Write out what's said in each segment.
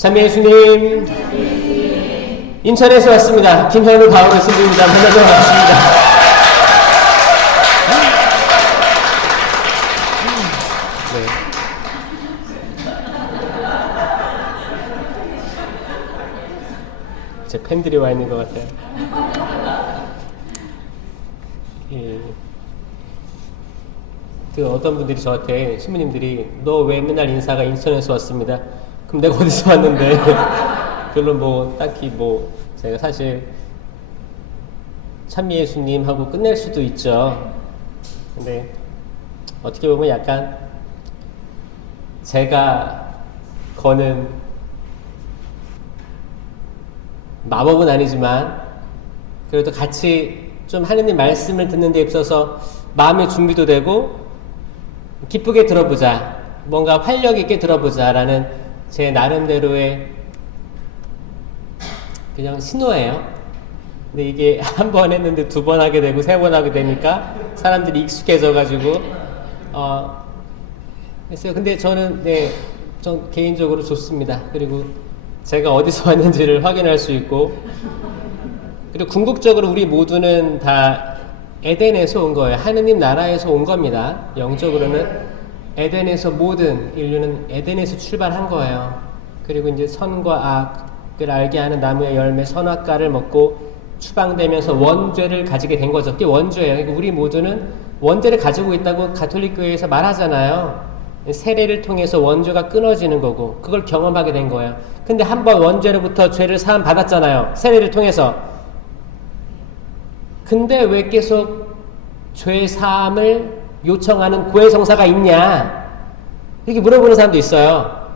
참여 예수님, 인천에서 왔습니다. 김현우 바오로 신부입니다. 만나서 반갑습니다. 네. 제 팬들이 와 있는 것 같아요. 예. 그 어떤 분들이 저한테 신부님들이 너 왜 맨날 인사가 인천에서 왔습니다. 그럼 내가 어디서 왔는데 별로 뭐 딱히 뭐 제가 사실 참미 예수님하고 끝낼 수도 있죠. 근데 어떻게 보면 약간 제가 거는 마법은 아니지만 그래도 같이 좀 하느님 말씀을 듣는 데 있어서 마음의 준비도 되고 기쁘게 들어보자, 뭔가 활력 있게 들어보자 라는 제 나름대로의 그냥 신호예요. 근데 이게 한 번 했는데 두 번 하게 되고 세 번 하게 되니까 사람들이 익숙해져 가지고 했어요. 근데 저는 전 개인적으로 좋습니다. 그리고 제가 어디서 왔는지를 확인할 수 있고, 그리고 궁극적으로 우리 모두는 다 에덴에서 온 거예요. 하느님 나라에서 온 겁니다. 영적으로는 에덴에서 모든 인류는 에덴에서 출발한 거예요. 그리고 이제 선과 악을 알게 하는 나무의 열매 선악과를 먹고 추방되면서 원죄를 가지게 된 거죠. 그게 원죄예요. 그러니까 우리 모두는 원죄를 가지고 있다고 가톨릭 교회에서 말하잖아요. 세례를 통해서 원죄가 끊어지는 거고 그걸 경험하게 된 거예요. 근데 한번 원죄로부터 죄를 사함 받았잖아요. 세례를 통해서. 근데 왜 계속 죄 사함을 요청하는 고해성사가 있냐? 이렇게 물어보는 사람도 있어요.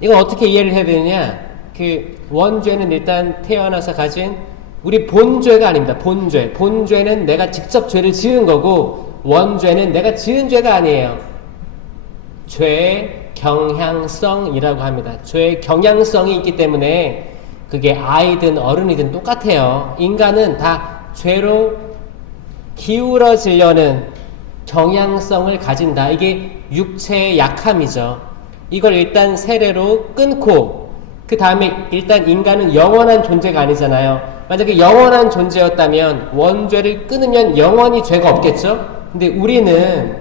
이건 어떻게 이해를 해야 되느냐? 그 원죄는 일단 태어나서 가진 우리 본죄가 아닙니다. 본죄. 본죄는 내가 직접 죄를 지은 거고 원죄는 내가 지은 죄가 아니에요. 죄의 경향성이라고 합니다. 죄의 경향성이 있기 때문에 그게 아이든 어른이든 똑같아요. 인간은 다 죄로 기울어지려는 경향성을 가진다. 이게 육체의 약함이죠. 이걸 일단 세례로 끊고 그 다음에 일단 인간은 영원한 존재가 아니잖아요. 만약에 영원한 존재였다면 원죄를 끊으면 영원히 죄가 없겠죠? 근데 우리는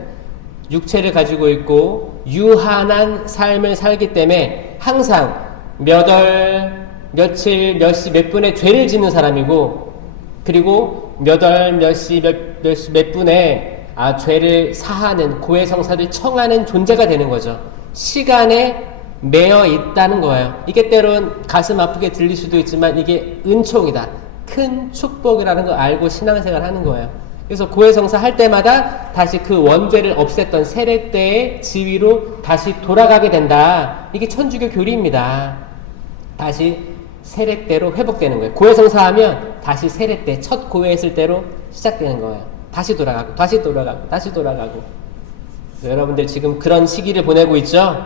육체를 가지고 있고 유한한 삶을 살기 때문에 항상 몇 월, 며칠, 몇 시, 몇 분에 죄를 짓는 사람이고 그리고 몇 월, 몇 시, 몇 분에 죄를 사하는 고해성사를 청하는 존재가 되는 거죠. 시간에 매여 있다는 거예요. 이게 때론 가슴 아프게 들릴 수도 있지만 이게 은총이다. 큰 축복이라는 걸 알고 신앙생활 하는 거예요. 그래서 고해성사 할 때마다 다시 그 원죄를 없앴던 세례 때의 지위로 다시 돌아가게 된다. 이게 천주교 교리입니다. 다시 세례 때로 회복되는 거예요. 고해성사 하면 다시 세례 때, 첫 고해했을 때로 시작되는 거예요. 다시 돌아가고, 다시 돌아가고, 다시 돌아가고. 여러분들 지금 그런 시기를 보내고 있죠?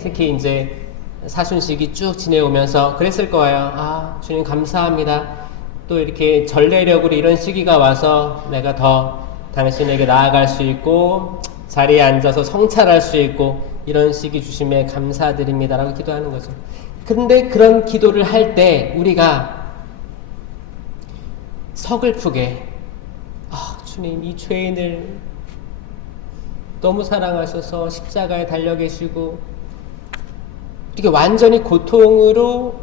특히 이제 사순시기 쭉 지내오면서 그랬을 거예요. 주님 감사합니다. 또 이렇게 전례력으로 이런 시기가 와서 내가 더 당신에게 나아갈 수 있고 자리에 앉아서 성찰할 수 있고 이런 시기 주심에 감사드립니다라고 기도하는 거죠. 근데 그런 기도를 할 때 우리가 서글프게 주님 이 죄인을 너무 사랑하셔서 십자가에 달려 계시고 이렇게 완전히 고통으로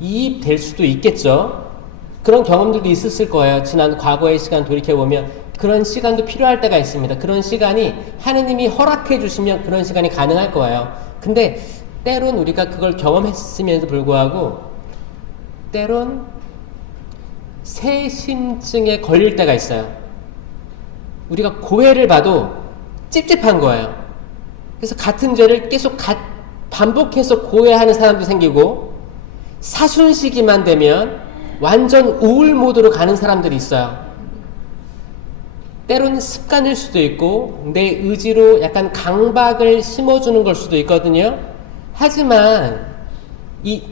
이입될 수도 있겠죠. 그런 경험들도 있었을 거예요. 지난 과거의 시간 돌이켜보면 그런 시간도 필요할 때가 있습니다. 그런 시간이 하느님이 허락해 주시면 그런 시간이 가능할 거예요. 근데 때론 우리가 그걸 경험했음에도 불구하고 때론 새심증에 걸릴 때가 있어요. 우리가 고해를 봐도 찝찝한 거예요. 그래서 같은 죄를 계속 반복해서 고해하는 사람도 생기고 사순시기만 되면 완전 우울 모드로 가는 사람들이 있어요. 때로는 습관일 수도 있고 내 의지로 약간 강박을 심어주는 걸 수도 있거든요. 하지만 이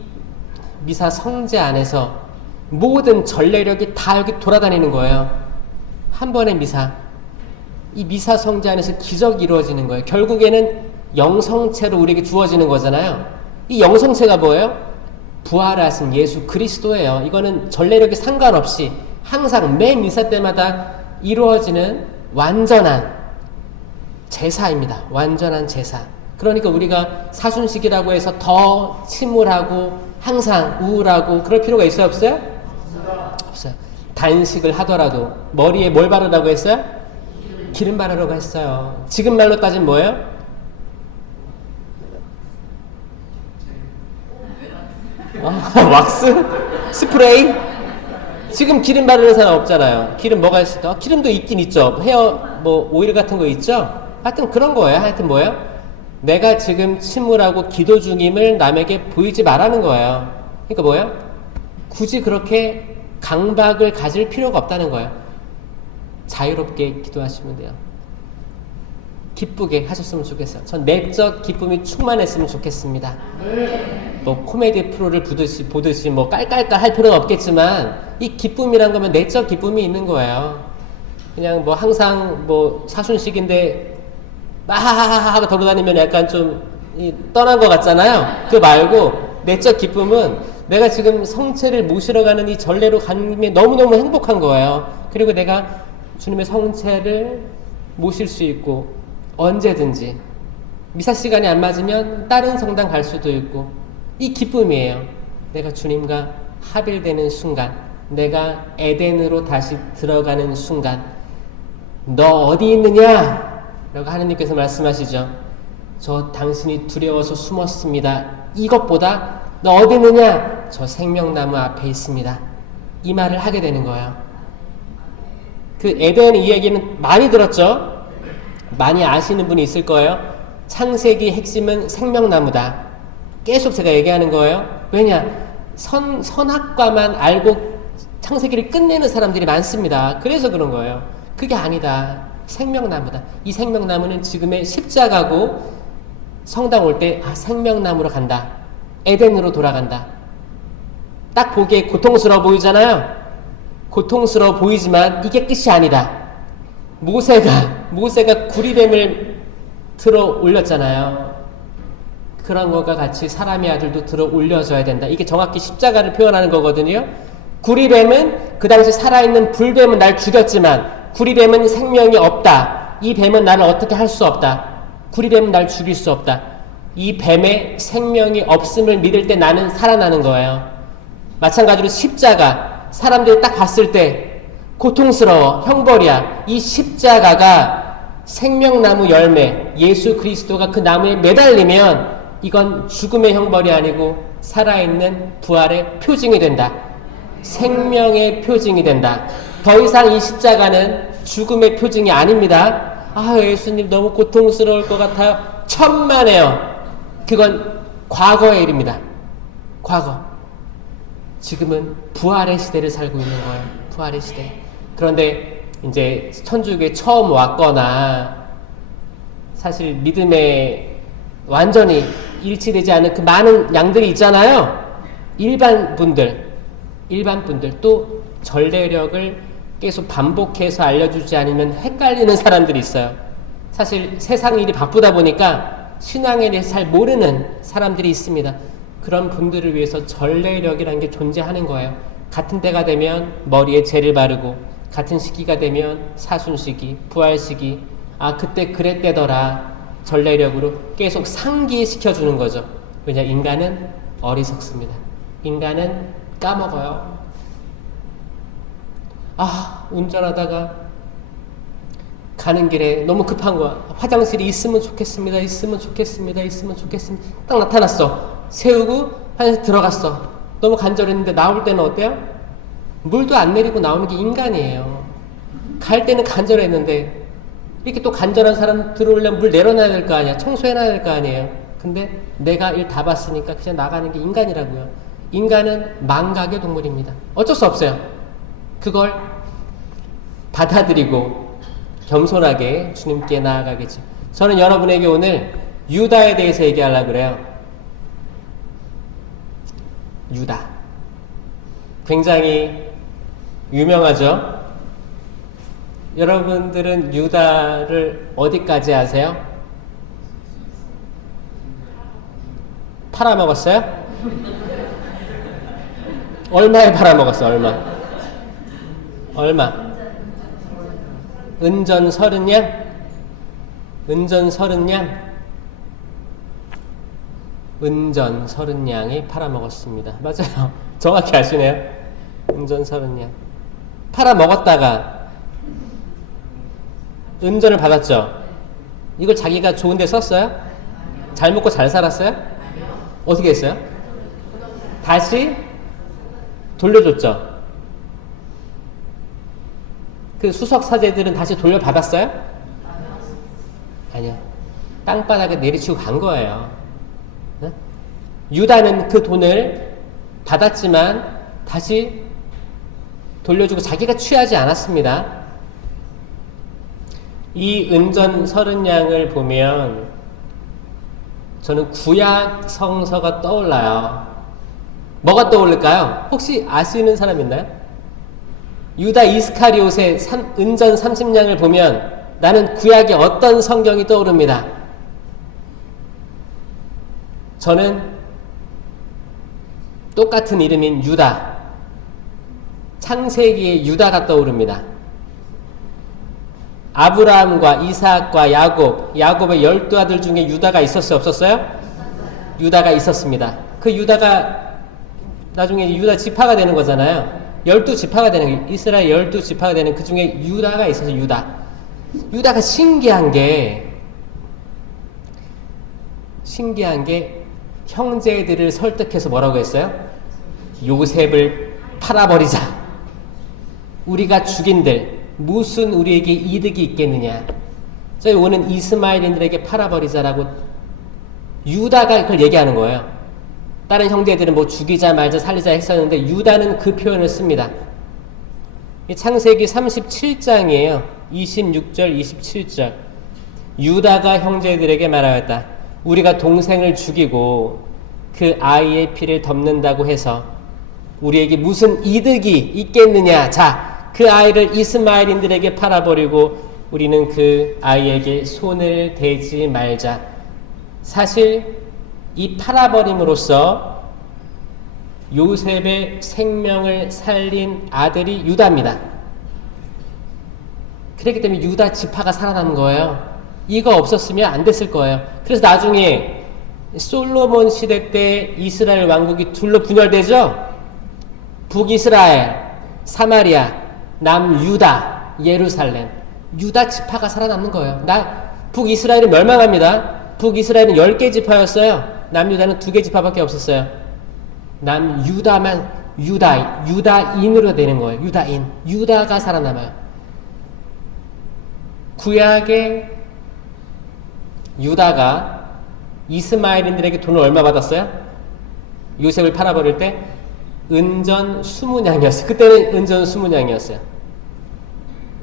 미사 성제 안에서 모든 전례력이 다 여기 돌아다니는 거예요. 한 번의 미사. 이 미사 성제 안에서 기적이 이루어지는 거예요. 결국에는 영성체로 우리에게 주어지는 거잖아요. 이 영성체가 뭐예요? 부활하신 예수 그리스도예요. 이거는 전례력에 상관없이 항상 매 미사 때마다 이루어지는 완전한 제사입니다. 완전한 제사. 그러니까 우리가 사순식이라고 해서 더 침울하고 항상 우울하고 그럴 필요가 있어요? 없어요? 없어요. 단식을 하더라도 머리에 뭘 바르라고 했어요? 기름 바르라고 했어요. 지금 말로 따지면 뭐예요? 왁스? 스프레이? 지금 기름 바르는 사람 없잖아요. 기름 뭐가 있을까? 기름도 있긴 있죠. 헤어 뭐 오일 같은 거 있죠. 하여튼 그런 거예요. 하여튼 뭐예요? 내가 지금 침울하고 기도 중임을 남에게 보이지 말라는 거예요. 그러니까 뭐예요? 굳이 그렇게 강박을 가질 필요가 없다는 거예요. 자유롭게 기도하시면 돼요. 기쁘게 하셨으면 좋겠어요. 전 내적 기쁨이 충만했으면 좋겠습니다. 뭐 코미디 프로를 보듯이 뭐 깔깔깔 할 필요는 없겠지만 이 기쁨이란 거면 내적 기쁨이 있는 거예요. 그냥 뭐 항상 뭐 사순식인데 하하하하 하고 돌아다니면 약간 좀 떠난 것 같잖아요. 그거 말고 내적 기쁨은 내가 지금 성체를 모시러 가는 이 전례로 가는 게 너무너무 행복한 거예요. 그리고 내가 주님의 성체를 모실 수 있고 언제든지 미사 시간이 안 맞으면 다른 성당 갈 수도 있고 이 기쁨이에요. 내가 주님과 합일되는 순간, 내가 에덴으로 다시 들어가는 순간, 너 어디 있느냐? 라고 하느님께서 말씀하시죠. 저 당신이 두려워서 숨었습니다. 이것보다 너 어디 있느냐? 저 생명나무 앞에 있습니다. 이 말을 하게 되는 거예요. 그 에덴 이야기는 많이 들었죠? 많이 아시는 분이 있을 거예요. 창세기 핵심은 생명나무다. 계속 제가 얘기하는 거예요. 왜냐? 선악과만 알고 창세기를 끝내는 사람들이 많습니다. 그래서 그런 거예요. 그게 아니다. 생명나무다. 이 생명나무는 지금의 십자가고 성당 올 때 생명나무로 간다. 에덴으로 돌아간다. 딱 보기에 고통스러워 보이잖아요. 고통스러워 보이지만 이게 끝이 아니다. 모세가 구리뱀을 들어 올렸잖아요. 그런 것과 같이 사람의 아들도 들어 올려줘야 된다. 이게 정확히 십자가를 표현하는 거거든요. 구리뱀은 그 당시 살아있는 불뱀은 날 죽였지만 구리뱀은 생명이 없다. 이 뱀은 나를 어떻게 할 수 없다. 구리뱀은 날 죽일 수 없다. 이 뱀의 생명이 없음을 믿을 때 나는 살아나는 거예요. 마찬가지로 십자가, 사람들이 딱 봤을 때 고통스러워, 형벌이야. 이 십자가가 생명나무 열매, 예수 그리스도가 그 나무에 매달리면 이건 죽음의 형벌이 아니고 살아있는 부활의 표징이 된다. 생명의 표징이 된다. 더 이상 이 십자가는 죽음의 표징이 아닙니다. 예수님 너무 고통스러울 것 같아요. 천만에요. 그건 과거의 일입니다. 과거. 지금은 부활의 시대를 살고 있는 거예요. 부활의 시대. 그런데 이제 천주교에 처음 왔거나 사실 믿음에 완전히 일치되지 않은 그 많은 양들이 있잖아요. 일반 분들 또 전례력을 계속 반복해서 알려주지 않으면 헷갈리는 사람들이 있어요. 사실 세상 일이 바쁘다 보니까 신앙에 대해서 잘 모르는 사람들이 있습니다. 그런 분들을 위해서 전례력이라는 게 존재하는 거예요. 같은 때가 되면 머리에 재를 바르고 같은 시기가 되면 사순시기, 부활시기 그때 그랬대더라. 전례력으로 계속 상기시켜주는 거죠. 왜냐? 인간은 어리석습니다. 인간은 까먹어요. 운전하다가 가는 길에 너무 급한 거야. 화장실이 있으면 좋겠습니다. 딱 나타났어. 세우고 화장실 들어갔어. 너무 간절했는데 나올 때는 어때요? 물도 안 내리고 나오는 게 인간이에요. 갈 때는 간절했는데 이렇게 또 간절한 사람 들어오려면 물 내려놔야 될 거 아니야. 청소해놔야 될 거 아니에요. 근데 내가 일 다 봤으니까 그냥 나가는 게 인간이라고요. 인간은 망각의 동물입니다. 어쩔 수 없어요. 그걸 받아들이고 겸손하게 주님께 나아가겠죠. 저는 여러분에게 오늘 유다에 대해서 얘기하려고 그래요. 유다. 굉장히 유명하죠? 여러분들은 유다를 어디까지 아세요? 팔아먹었어요? 얼마에 팔아먹었어? 얼마? 은전 30냥? 은전 30냥? 은전 30냥이 팔아먹었습니다. 맞아요. 정확히 아시네요. 은전 30냥. 팔아먹었다가 은전을 받았죠. 이걸 자기가 좋은 데 썼어요? 잘 먹고 잘 살았어요? 어떻게 했어요? 다시 돌려줬죠. 그 수석 사제들은 다시 돌려받았어요? 아니요. 땅바닥에 내리치고 간 거예요. 네? 유다는 그 돈을 받았지만 다시 돌려주고 자기가 취하지 않았습니다. 이 은전 30냥을 보면 저는 구약 성서가 떠올라요. 뭐가 떠오를까요? 혹시 아시는 사람 있나요? 유다 이스카리옷의 은전 30냥을 보면 나는 구약의 어떤 성경이 떠오릅니다. 저는 똑같은 이름인 유다, 창세기의 유다가 떠오릅니다. 아브라함과 이삭과 야곱의 12아들 중에 유다가 있었어요? 없었어요? 유다가 있었습니다. 그 유다가 나중에 유다 지파가 되는 거잖아요. 12지파가 되는, 이스라엘 12지파가 되는 그 중에 유다가 있어서 유다가 신기한 게 형제들을 설득해서 뭐라고 했어요? 요셉을 팔아버리자. 우리가 죽인들 무슨 우리에게 이득이 있겠느냐. 저희 오는 이스마엘인들에게 팔아버리자라고 유다가 그걸 얘기하는 거예요. 다른 형제들은 뭐 죽이자 말자 살리자 했었는데 유다는 그 표현을 씁니다. 창세기 37장이에요. 26절 27절. 유다가 형제들에게 말하였다. 우리가 동생을 죽이고 그 아이의 피를 덮는다고 해서 우리에게 무슨 이득이 있겠느냐. 자, 그 아이를 이스마엘인들에게 팔아버리고 우리는 그 아이에게 손을 대지 말자. 사실 이 팔아버림으로써 요셉의 생명을 살린 아들이 유다입니다. 그렇기 때문에 유다 지파가 살아남은 거예요. 이거 없었으면 안 됐을 거예요. 그래서 나중에 솔로몬 시대 때 이스라엘 왕국이 둘로 분열되죠. 북이스라엘, 사마리아, 남유다, 예루살렘. 유다 지파가 살아남는 거예요. 북이스라엘은 멸망합니다. 북이스라엘은 10개 지파였어요. 남유다는 2개 지파밖에 없었어요. 남유다만 유다인으로 되는 거예요. 유다가 살아남아요. 구약의 유다가 이스마엘인들에게 돈을 얼마 받았어요? 요셉을 팔아버릴 때 은전 20냥이었어요. 그때는 은전 20냥이었어요.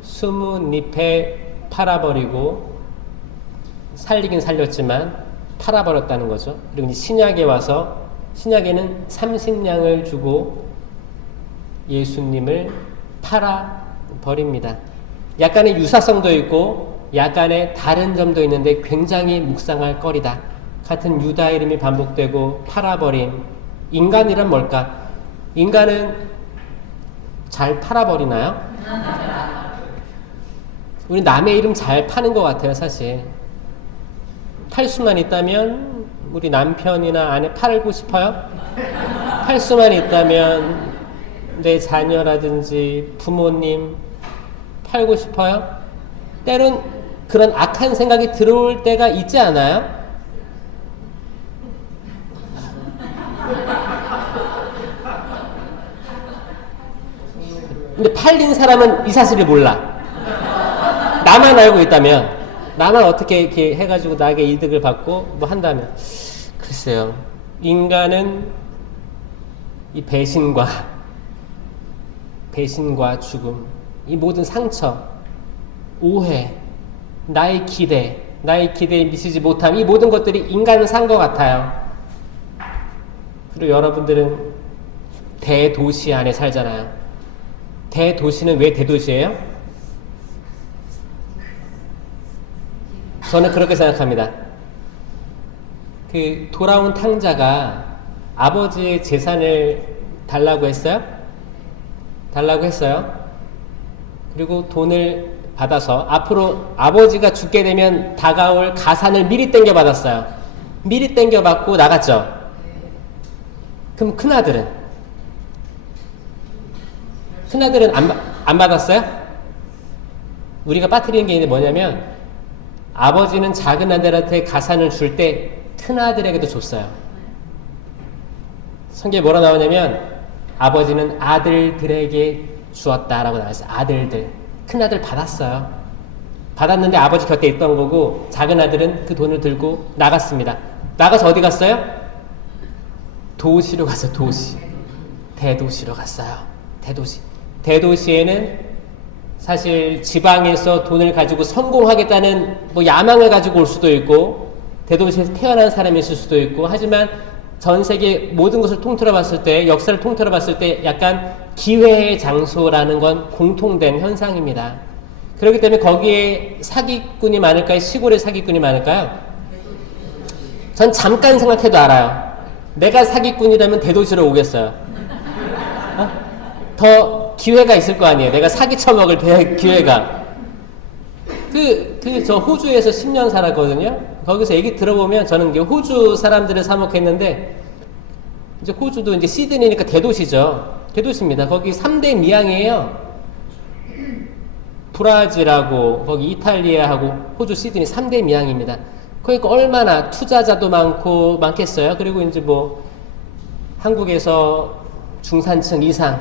20잎에 팔아버리고 살리긴 살렸지만 팔아버렸다는 거죠. 그리고 이제 신약에 와서 신약에는 30냥을 주고 예수님을 팔아버립니다. 약간의 유사성도 있고 약간의 다른 점도 있는데 굉장히 묵상할 거리다. 같은 유다 이름이 반복되고 팔아버림. 인간이란 뭘까? 인간은 잘 팔아버리나요? 우리 남의 이름 잘 파는 것 같아요, 사실. 팔 수만 있다면 우리 남편이나 아내 팔고 싶어요? 팔 수만 있다면 내 자녀라든지 부모님 팔고 싶어요? 때론 그런 악한 생각이 들어올 때가 있지 않아요? 근데 팔린 사람은 이 사실을 몰라. 나만 알고 있다면, 나만 어떻게 이렇게 해가지고 나에게 이득을 받고 뭐 한다면, 글쎄요. 인간은 이 배신과 죽음, 이 모든 상처, 오해, 나의 기대에 미치지 못함, 이 모든 것들이 인간은 산 것 같아요. 그리고 여러분들은 대도시 안에 살잖아요. 대도시는 왜 대도시예요? 저는 그렇게 생각합니다. 그 돌아온 탕자가 아버지의 재산을 달라고 했어요? 달라고 했어요. 그리고 돈을 받아서 앞으로 아버지가 죽게 되면 다가올 가산을 미리 땡겨 받았어요. 미리 땡겨 받고 나갔죠. 그럼 큰아들은 안 받았어요? 우리가 빠뜨리는 게 있는데 뭐냐면 아버지는 작은 아들한테 가산을 줄 때 큰아들에게도 줬어요. 성경에 뭐라 나오냐면 아버지는 아들들에게 주었다라고 나와있어요. 아들들. 큰아들 받았어요. 받았는데 아버지 곁에 있던 거고 작은 아들은 그 돈을 들고 나갔습니다. 나가서 어디 갔어요? 도시로 갔어요. 도시. 대도시로 갔어요. 대도시. 대도시에는 사실 지방에서 돈을 가지고 성공하겠다는 뭐 야망을 가지고 올 수도 있고 대도시에서 태어난 사람이 있을 수도 있고 하지만 전 세계 모든 것을 통틀어 봤을 때 역사를 통틀어 봤을 때 약간 기회의 장소라는 건 공통된 현상입니다. 그렇기 때문에 거기에 사기꾼이 많을까요? 시골에 사기꾼이 많을까요? 전 잠깐 생각해도 알아요. 내가 사기꾼이라면 대도시로 오겠어요. 더 기회가 있을 거 아니에요. 내가 사기 쳐먹을 기회가. 저 호주에서 10년 살았거든요. 거기서 얘기 들어보면 저는 이제 호주 사람들을 사목했는데, 이제 호주도 이제 시드니니까 대도시죠. 대도시입니다. 거기 3대 미항이에요. 브라질하고, 거기 이탈리아하고 호주 시드니 3대 미항입니다. 그러니까 얼마나 투자자도 많겠어요. 그리고 이제 뭐, 한국에서 중산층 이상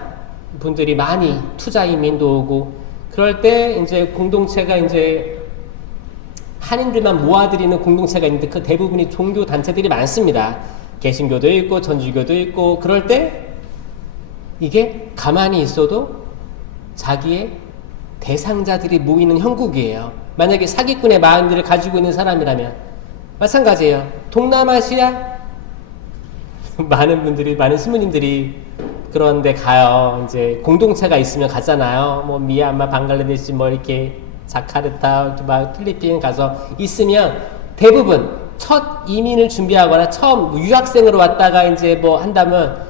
분들이 많이 투자 이민도 오고, 그럴 때 이제 공동체가 이제 한인들만 모아들이는 공동체가 있는데 그 대부분이 종교 단체들이 많습니다. 개신교도 있고 전주교도 있고 그럴 때 이게 가만히 있어도 자기의 대상자들이 모이는 형국이에요. 만약에 사기꾼의 마음들을 가지고 있는 사람이라면 마찬가지예요. 동남아시아 많은 분들이 많은 신부님들이 그런데 가요. 이제 공동체가 있으면 가잖아요. 뭐 미얀마, 방글라데시, 뭐 이렇게 자카르타, 막 필리핀 가서 있으면 대부분 첫 이민을 준비하거나 처음 유학생으로 왔다가 이제 뭐 한다면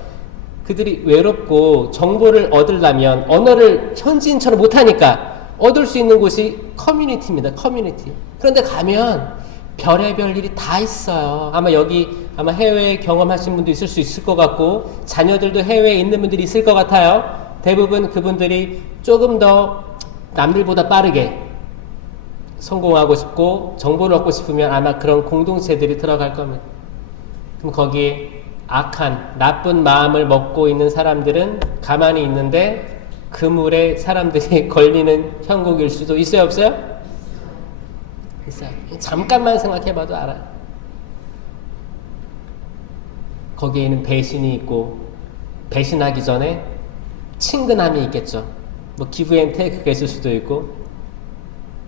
그들이 외롭고 정보를 얻으려면 언어를 현지인처럼 못하니까 얻을 수 있는 곳이 커뮤니티입니다. 커뮤니티. 그런데 가면 별의별 일이 다 있어요. 아마 해외 경험하신 분도 있을 수 있을 것 같고 자녀들도 해외에 있는 분들이 있을 것 같아요. 대부분 그분들이 조금 더 남들보다 빠르게 성공하고 싶고 정보를 얻고 싶으면 아마 그런 공동체들이 들어갈 겁니다. 그럼 거기에 악한 나쁜 마음을 먹고 있는 사람들은 가만히 있는데 그물에 사람들이 걸리는 형국일 수도 있어요, 없어요? 있어요. 잠깐만 생각해봐도 알아요. 거기에는 배신이 있고 배신하기 전에 친근함이 있겠죠. 뭐 기브 앤 테이크가 있을 수도 있고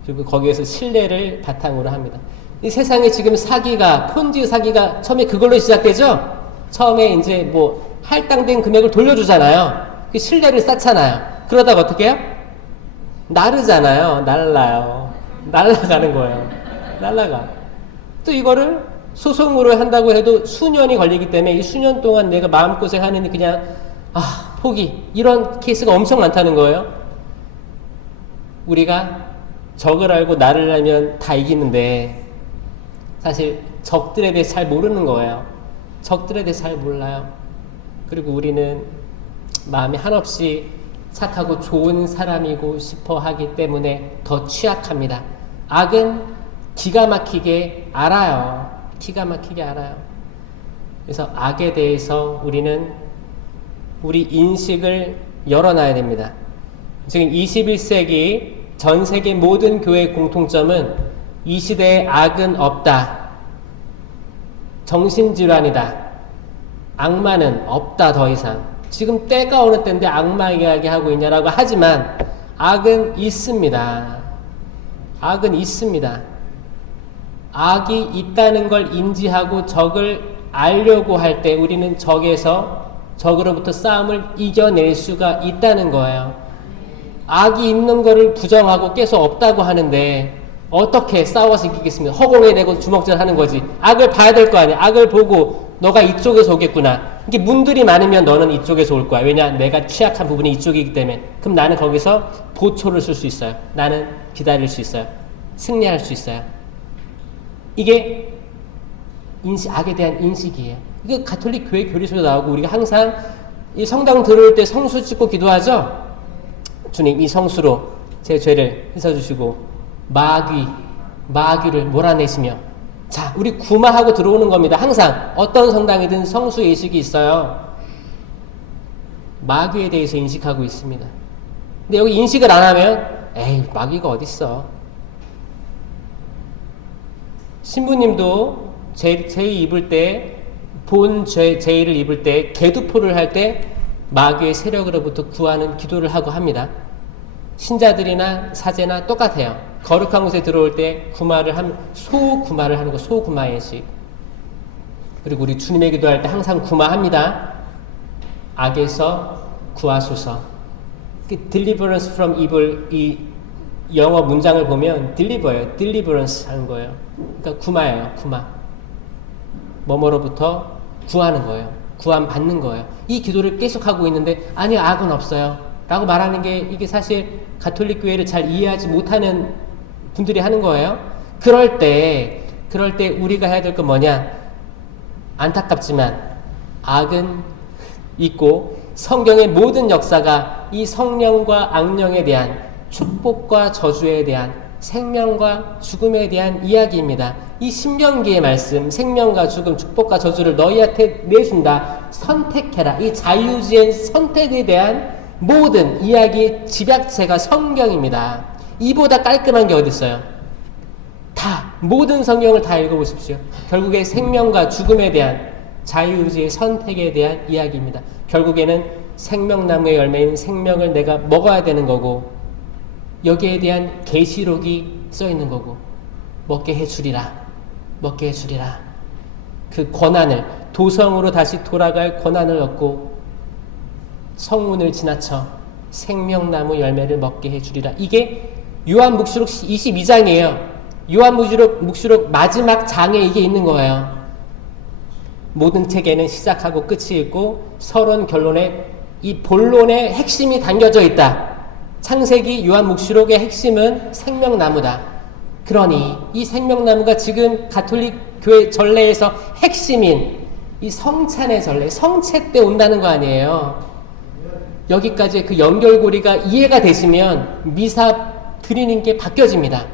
그리고 거기에서 신뢰를 바탕으로 합니다. 이 세상에 지금 사기가 폰지 사기가 처음에 그걸로 시작되죠. 처음에 이제 뭐 할당된 금액을 돌려주잖아요. 그 신뢰를 쌓잖아요. 그러다가 어떻게 해요? 나르잖아요. 날라가는 거예요. 날라가. 또 이거를 소송으로 한다고 해도 수년이 걸리기 때문에 이 수년 동안 내가 마음고생하는데 그냥 포기. 이런 케이스가 엄청 많다는 거예요. 우리가 적을 알고 나를 알면 다 이기는데 사실 적들에 대해 잘 모르는 거예요. 적들에 대해 잘 몰라요. 그리고 우리는 마음이 한없이 착하고 좋은 사람이고 싶어 하기 때문에 더 취약합니다. 악은 기가 막히게 알아요. 기가 막히게 알아요. 그래서 악에 대해서 우리는 우리 인식을 열어놔야 됩니다. 지금 21세기 전 세계 모든 교회의 공통점은 이 시대에 악은 없다. 정신질환이다. 악마는 없다 더 이상. 지금 때가 어느 때인데 악마 이야기하고 있냐라고 하지만 악은 있습니다. 악은 있습니다. 악이 있다는 걸 인지하고 적을 알려고 할 때 우리는 적으로부터 싸움을 이겨낼 수가 있다는 거예요. 악이 있는 거를 부정하고 계속 없다고 하는데 어떻게 싸워서 이기겠습니까? 허공에 대고 주먹질 하는 거지. 악을 봐야 될 거 아니야. 악을 보고 너가 이쪽에서 오겠구나. 이게 문들이 많으면 너는 이쪽에서 올 거야. 왜냐? 내가 취약한 부분이 이쪽이기 때문에. 그럼 나는 거기서 보초를 쓸 수 있어요. 나는 기다릴 수 있어요. 승리할 수 있어요. 이게 악에 대한 인식이에요. 이게 가톨릭 교회 교리서도 나오고 우리가 항상 이 성당 들어올 때 성수 찍고 기도하죠? 주님, 이 성수로 제 죄를 씻어주시고 마귀를 몰아내시며, 자, 우리 구마하고 들어오는 겁니다. 항상 어떤 성당이든 성수 예식이 있어요. 마귀에 대해서 인식하고 있습니다. 근데 여기 인식을 안 하면 에이, 마귀가 어딨어. 신부님도 제의 입을 때, 제의를 입을 때, 개두포를 할 때 마귀의 세력으로부터 구하는 기도를 하고 합니다. 신자들이나 사제나 똑같아요. 거룩한 곳에 들어올 때 소구마를 하는 거, 소구마 예식. 그리고 우리 주님의 기도할 때 항상 구마합니다. 악에서 구하소서. deliverance from evil, 이 영어 문장을 보면 deliver예요. deliverance 하는 거예요. 그러니까 구마예요. 구마. 뭐뭐로부터 구하는 거예요. 구함 받는 거예요. 이 기도를 계속하고 있는데 아니, 악은 없어요 라고 말하는 게, 이게 사실 가톨릭 교회를 잘 이해하지 못하는 분들이 하는 거예요. 그럴 때 우리가 해야 될 건 뭐냐? 안타깝지만 악은 있고 성경의 모든 역사가 이 성령과 악령에 대한, 축복과 저주에 대한, 생명과 죽음에 대한 이야기입니다. 이 신명기의 말씀, 생명과 죽음, 축복과 저주를 너희한테 내준다, 선택해라, 이 자유지의 선택에 대한 모든 이야기의 집약체가 성경입니다. 이보다 깔끔한 게 어디 있어요? 모든 성경을 다 읽어보십시오. 결국에 생명과 죽음에 대한, 자유의지의 선택에 대한 이야기입니다. 결국에는 생명나무의 열매인 생명을 내가 먹어야 되는 거고, 여기에 대한 계시록이 써 있는 거고, 먹게 해주리라. 그 권한을, 도성으로 다시 돌아갈 권한을 얻고 성문을 지나쳐 생명나무 열매를 먹게 해주리라. 이게 요한묵시록 22장이에요. 요한묵시록 마지막 장에 이게 있는 거예요. 모든 책에는 시작하고 끝이 있고 서론, 결론에 이 본론의 핵심이 담겨져 있다. 창세기, 요한묵시록의 핵심은 생명나무다. 그러니 이 생명나무가 지금 가톨릭 교회 전례에서 핵심인 이 성찬의 전례, 성체 때 온다는 거 아니에요. 여기까지 그 연결고리가 이해가 되시면 미사 드리는 게 바뀌어집니다.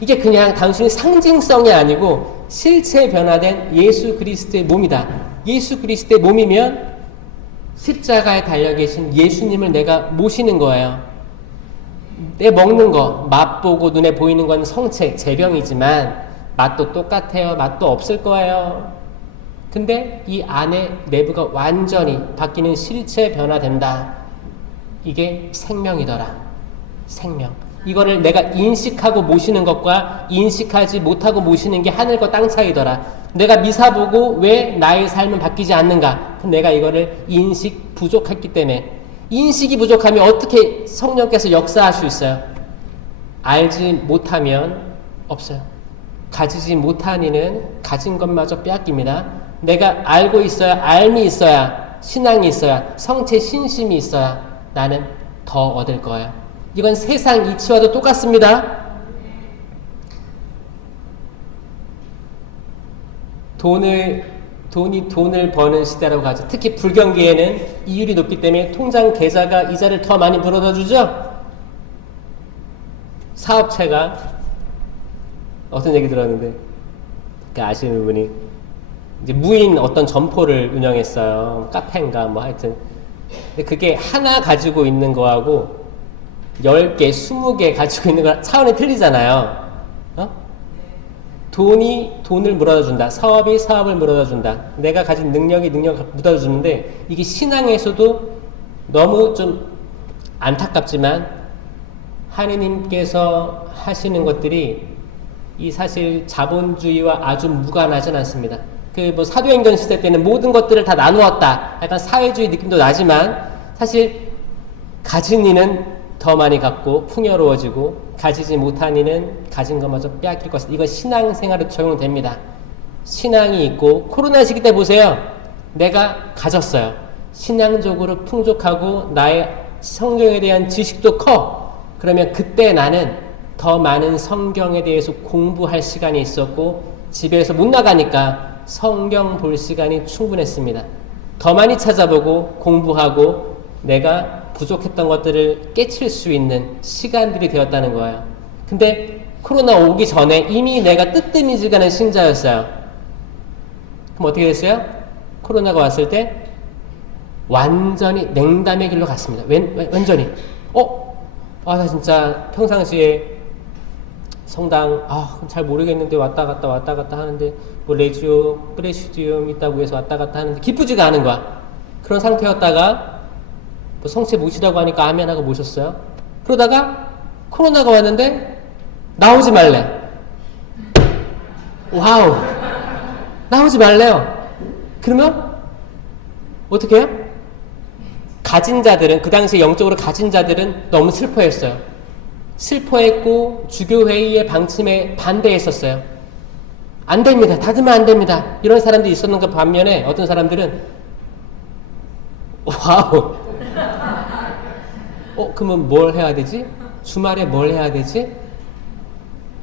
이게 그냥 단순히 상징성이 아니고 실체 변화된 예수 그리스도의 몸이다. 예수 그리스도의 몸이면 십자가에 달려 계신 예수님을 내가 모시는 거예요. 내 먹는 거, 맛보고 눈에 보이는 건 성체, 제병이지만 맛도 똑같아요. 맛도 없을 거예요. 근데 이 안에 내부가 완전히 바뀌는 실체 변화된다. 이게 생명이더라. 생명. 이거를 내가 인식하고 모시는 것과 인식하지 못하고 모시는 게 하늘과 땅 차이더라. 내가 미사 보고 왜 나의 삶은 바뀌지 않는가? 그럼 내가 이거를 인식 부족했기 때문에. 인식이 부족하면 어떻게 성령께서 역사할 수 있어요? 알지 못하면 없어요. 가지지 못한 이는 가진 것마저 빼앗깁니다. 내가 알고 있어야, 알미 있어야, 신앙이 있어야, 성체 신심이 있어야 나는 더 얻을 거예요. 이건 세상 이치와도 똑같습니다. 돈을 버는 시대라고 하죠. 특히 불경기에는 이율이 높기 때문에 통장 계좌가 이자를 더 많이 불어다 주죠. 사업체가 어떤 얘기 들었는데, 그 아시는 분이 이제 무인 어떤 점포를 운영했어요. 카페인가 뭐 하여튼. 근데 그게 하나 가지고 있는 거하고 10개, 20개 가지고 있는 거 차원이 틀리잖아요. 돈을 물어다 준다. 사업이 사업을 물어다 준다. 내가 가진 능력을 물어다 주는데, 이게 신앙에서도 너무 좀 안타깝지만 하느님께서 하시는 것들이 이 사실 자본주의와 아주 무관하진 않습니다. 그 뭐 사도행전 시대 때는 모든 것들을 다 나누었다. 약간 사회주의 느낌도 나지만 사실 가진 이는 더 많이 갖고 풍요로워지고 가지지 못한 이는 가진 것마저 빼앗길 것이다. 이건 신앙생활에 적용됩니다. 신앙이 있고 코로나 시기 때 보세요. 내가 가졌어요. 신앙적으로 풍족하고 나의 성경에 대한 지식도 커. 그러면 그때 나는 더 많은 성경에 대해서 공부할 시간이 있었고 집에서 못 나가니까 성경 볼 시간이 충분했습니다. 더 많이 찾아보고 공부하고 내가 부족했던 것들을 깨칠 수 있는 시간들이 되었다는 거예요. 근데 코로나 오기 전에 이미 내가 뜨뜨미지근한 신자였어요. 그럼 어떻게 됐어요? 코로나가 왔을 때 완전히 냉담의 길로 갔습니다. 완전히. 나 진짜 평상시에 성당 잘 모르겠는데 왔다 갔다 하는데 뭐 레지오, 프레시디움 있다고 해서 왔다 갔다 하는데 기쁘지가 않은 거야. 그런 상태였다가 뭐 성체 모시라고 하니까 아멘 하고 모셨어요. 그러다가 코로나가 왔는데 나오지 말래. 와우. 나오지 말래요. 그러면 어떻게 해요? 가진 자들은, 그 당시에 영적으로 가진 자들은 너무 슬퍼했어요. 슬퍼했고 주교회의의 방침에 반대했었어요. 안 됩니다. 닫으면 안 됩니다. 이런 사람들이 있었는가 반면에 어떤 사람들은 와우. 그러면 뭘 해야 되지? 주말에 뭘 해야 되지?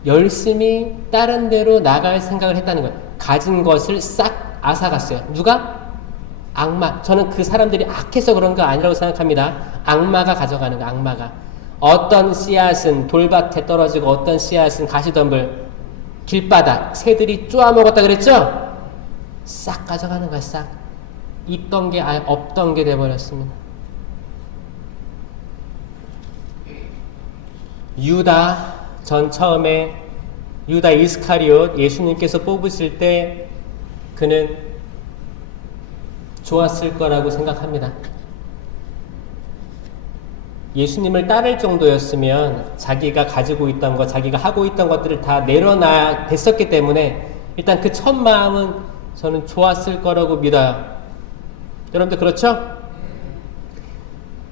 열심히 다른 데로 나갈 생각을 했다는 거예요. 가진 것을 싹 앗아갔어요. 누가? 악마. 저는 그 사람들이 악해서 그런 거 아니라고 생각합니다. 악마가 가져가는 거, 악마가. 어떤 씨앗은 돌밭에 떨어지고 어떤 씨앗은 가시덤불, 길바닥, 새들이 쪼아먹었다 그랬죠? 싹 가져가는 거야, 싹. 있던 게 아예 없던 게 돼버렸습니다. 유다, 전 처음에 유다 이스카리옷 예수님께서 뽑으실 때 그는 좋았을 거라고 생각합니다. 예수님을 따를 정도였으면 자기가 가지고 있던 것, 자기가 하고 있던 것들을 다 내려놔야 됐었기 때문에 일단 그 첫 마음은 저는 좋았을 거라고 믿어요. 여러분들 그렇죠?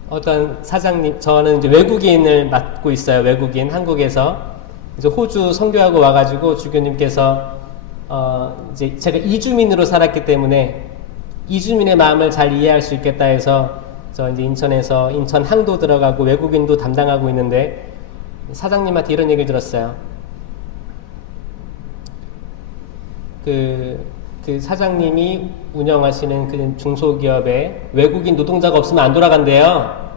어떤 사장님, 저는 이제 외국인을 맡고 있어요. 외국인, 한국에서. 이제 호주 선교하고 와가지고 주교님께서, 이제 제가 이주민으로 살았기 때문에 이주민의 마음을 잘 이해할 수 있겠다 해서 저 이제 인천에서 인천 항도 들어가고 외국인도 담당하고 있는데 사장님한테 이런 얘기를 들었어요. 그 사장님이 운영하시는 그 중소기업에 외국인 노동자가 없으면 안 돌아간대요.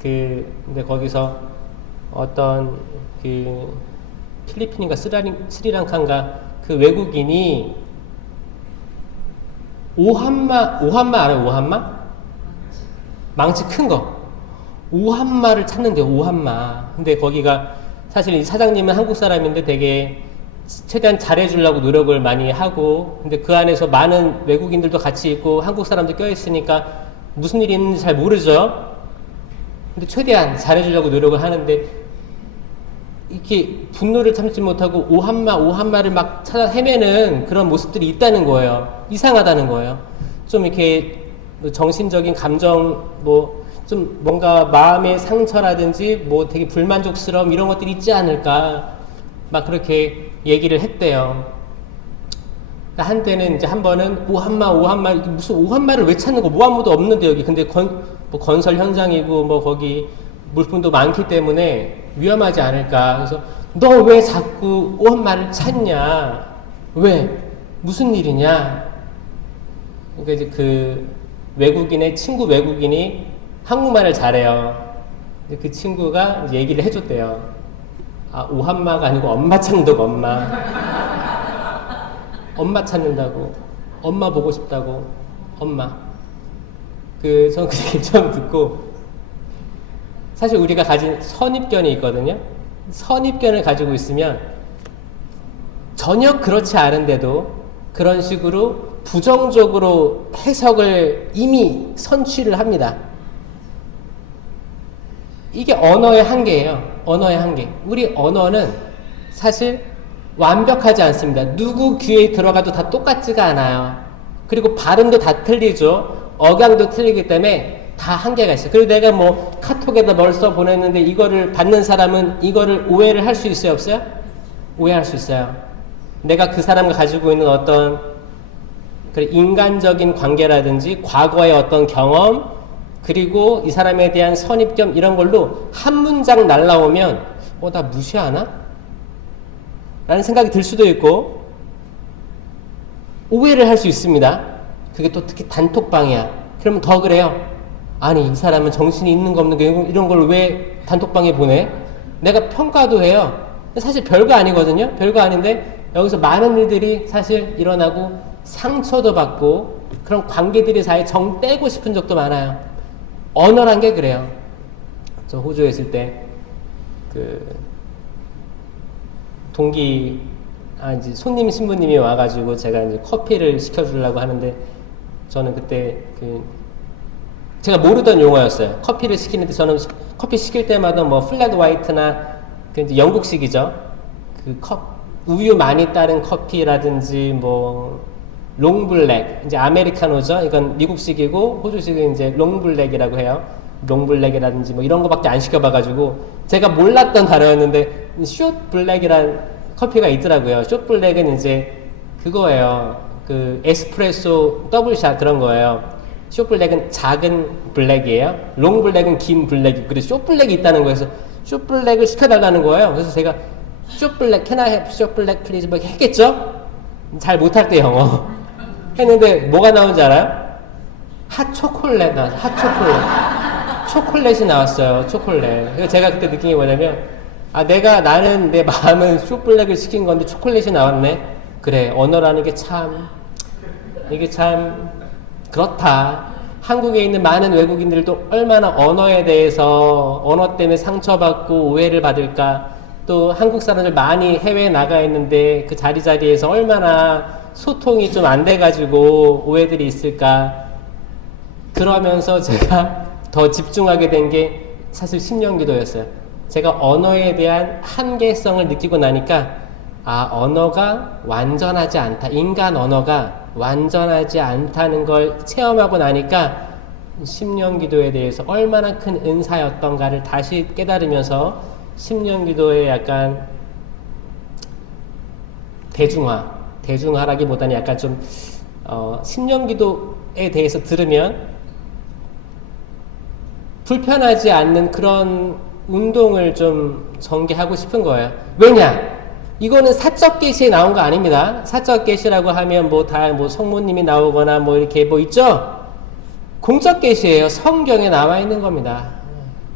근데 거기서 어떤 필리핀인가 스리랑카인가 그 외국인이 오한마 알아요? 오한마? 망치 큰 거. 오한마를 찾는데요, 오한마. 근데 거기가 사실 이 사장님은 한국 사람인데 되게 최대한 잘해주려고 노력을 많이 하고, 근데 그 안에서 많은 외국인들도 같이 있고 한국 사람들 껴있으니까 무슨 일이 있는지 잘 모르죠. 근데 최대한 잘해주려고 노력을 하는데 이렇게 분노를 참지 못하고 오한마를 막 찾아 헤매는 그런 모습들이 있다는 거예요. 이상하다는 거예요. 좀 이렇게 정신적인 감정, 좀 뭔가 마음의 상처라든지 되게 불만족스러움 이런 것들이 있지 않을까 막 그렇게 얘기를 했대요. 한때는 이제 한 번은 오한마 무슨 오한마를 왜 찾는 거 아무도 없는데 여기 근데 건설 현장이고 거기 물품도 많기 때문에 위험하지 않을까. 그래서 너 왜 자꾸 오한마를 찾냐? 왜? 무슨 일이냐? 그러니까 이제 그 친구 외국인이 한국말을 잘해요. 그 친구가 이제 얘기를 해줬대요. 오한마가 아니고 엄마 찾는다고, 엄마. 엄마 찾는다고. 엄마 보고 싶다고. 엄마. 저는 그 얘기 처음 듣고 사실 우리가 가진 선입견이 있거든요. 선입견을 가지고 있으면 전혀 그렇지 않은데도 그런 식으로 부정적으로 해석을 이미 선취를 합니다. 이게 언어의 한계예요. 언어의 한계. 우리 언어는 사실 완벽하지 않습니다. 누구 귀에 들어가도 다 똑같지가 않아요. 그리고 발음도 다 틀리죠. 억양도 틀리기 때문에 다 한계가 있어요. 그리고 내가 뭐 카톡에다 뭘 써 보냈는데 이거를 받는 사람은 이거를 오해를 할 수 있어요, 없어요? 오해할 수 있어요. 내가 그 사람과 가지고 있는 어떤 인간적인 관계라든지 과거의 어떤 경험, 그리고 이 사람에 대한 선입견 이런 걸로 한 문장 날라오면 나 무시하나? 라는 생각이 들 수도 있고 오해를 할 수 있습니다. 그게 또 특히 단톡방이야. 그러면 더 그래요. 아니 이 사람은 정신이 있는 거 없는 거 이런 걸 왜 단톡방에 보내? 내가 평가도 해요. 사실 별거 아니거든요. 별거 아닌데 여기서 많은 일들이 사실 일어나고 상처도 받고 그런 관계들이 사이에 정 떼고 싶은 적도 많아요. 언어란 게 그래요. 저 호주에 있을 때 동기 이제 손님 신부님이 와가지고 제가 이제 커피를 시켜주려고 하는데 저는 그때 제가 모르던 용어였어요. 커피를 시키는데 저는 커피 시킬 때마다 뭐 플랫 화이트나 이제 영국식이죠. 우유 많이 따른 커피라든지 뭐 롱블랙, 이제 아메리카노죠. 이건 미국식이고 호주식은 이제 롱블랙이라고 해요. 롱블랙이라든지 뭐 이런 거밖에 안 시켜봐가지고 제가 몰랐던 단어였는데 숏블랙이란 커피가 있더라고요. 숏블랙은 이제 그거예요. 에스프레소 더블샷 그런 거예요. 숏블랙은 작은 블랙이에요. 롱블랙은 긴 블랙이고 그래서 숏블랙이 있다는 거예요. 그래서 숏블랙을 시켜달라는 거예요. 그래서 제가 숏블랙, can I have 숏블랙 please? 뭐 했겠죠? 잘 못할 때 영어 했는데 뭐가 나온지 알아요? 핫초콜릿 나왔어요. 핫초콜릿. 초콜릿이 나왔어요. 초콜릿. 그래서 제가 그때 느낀 게 뭐냐면 나는 내 마음은 숏블랙을 시킨 건데 초콜릿이 나왔네. 그래, 언어라는 게 이게 참 그렇다. 한국에 있는 많은 외국인들도 얼마나 언어에 대해서 언어 때문에 상처받고 오해를 받을까. 또 한국 사람들 많이 해외에 나가 있는데 그 자리에서 얼마나 소통이 좀 안 돼가지고 오해들이 있을까. 그러면서 제가 더 집중하게 된 게 사실 심령기도였어요. 제가 언어에 대한 한계성을 느끼고 나니까 언어가 완전하지 않다. 인간 언어가 완전하지 않다는 걸 체험하고 나니까 심령기도에 대해서 얼마나 큰 은사였던가를 다시 깨달으면서 심령기도의 약간 대중화라기보다는 약간 좀 심령기도에 대해서 들으면 불편하지 않는 그런 운동을 좀 전개하고 싶은 거예요. 왜냐? 이거는 사적 계시에 나온 거 아닙니다. 사적 계시라고 하면 성모님이 나오거나 이렇게 있죠? 공적 계시예요. 성경에 나와 있는 겁니다.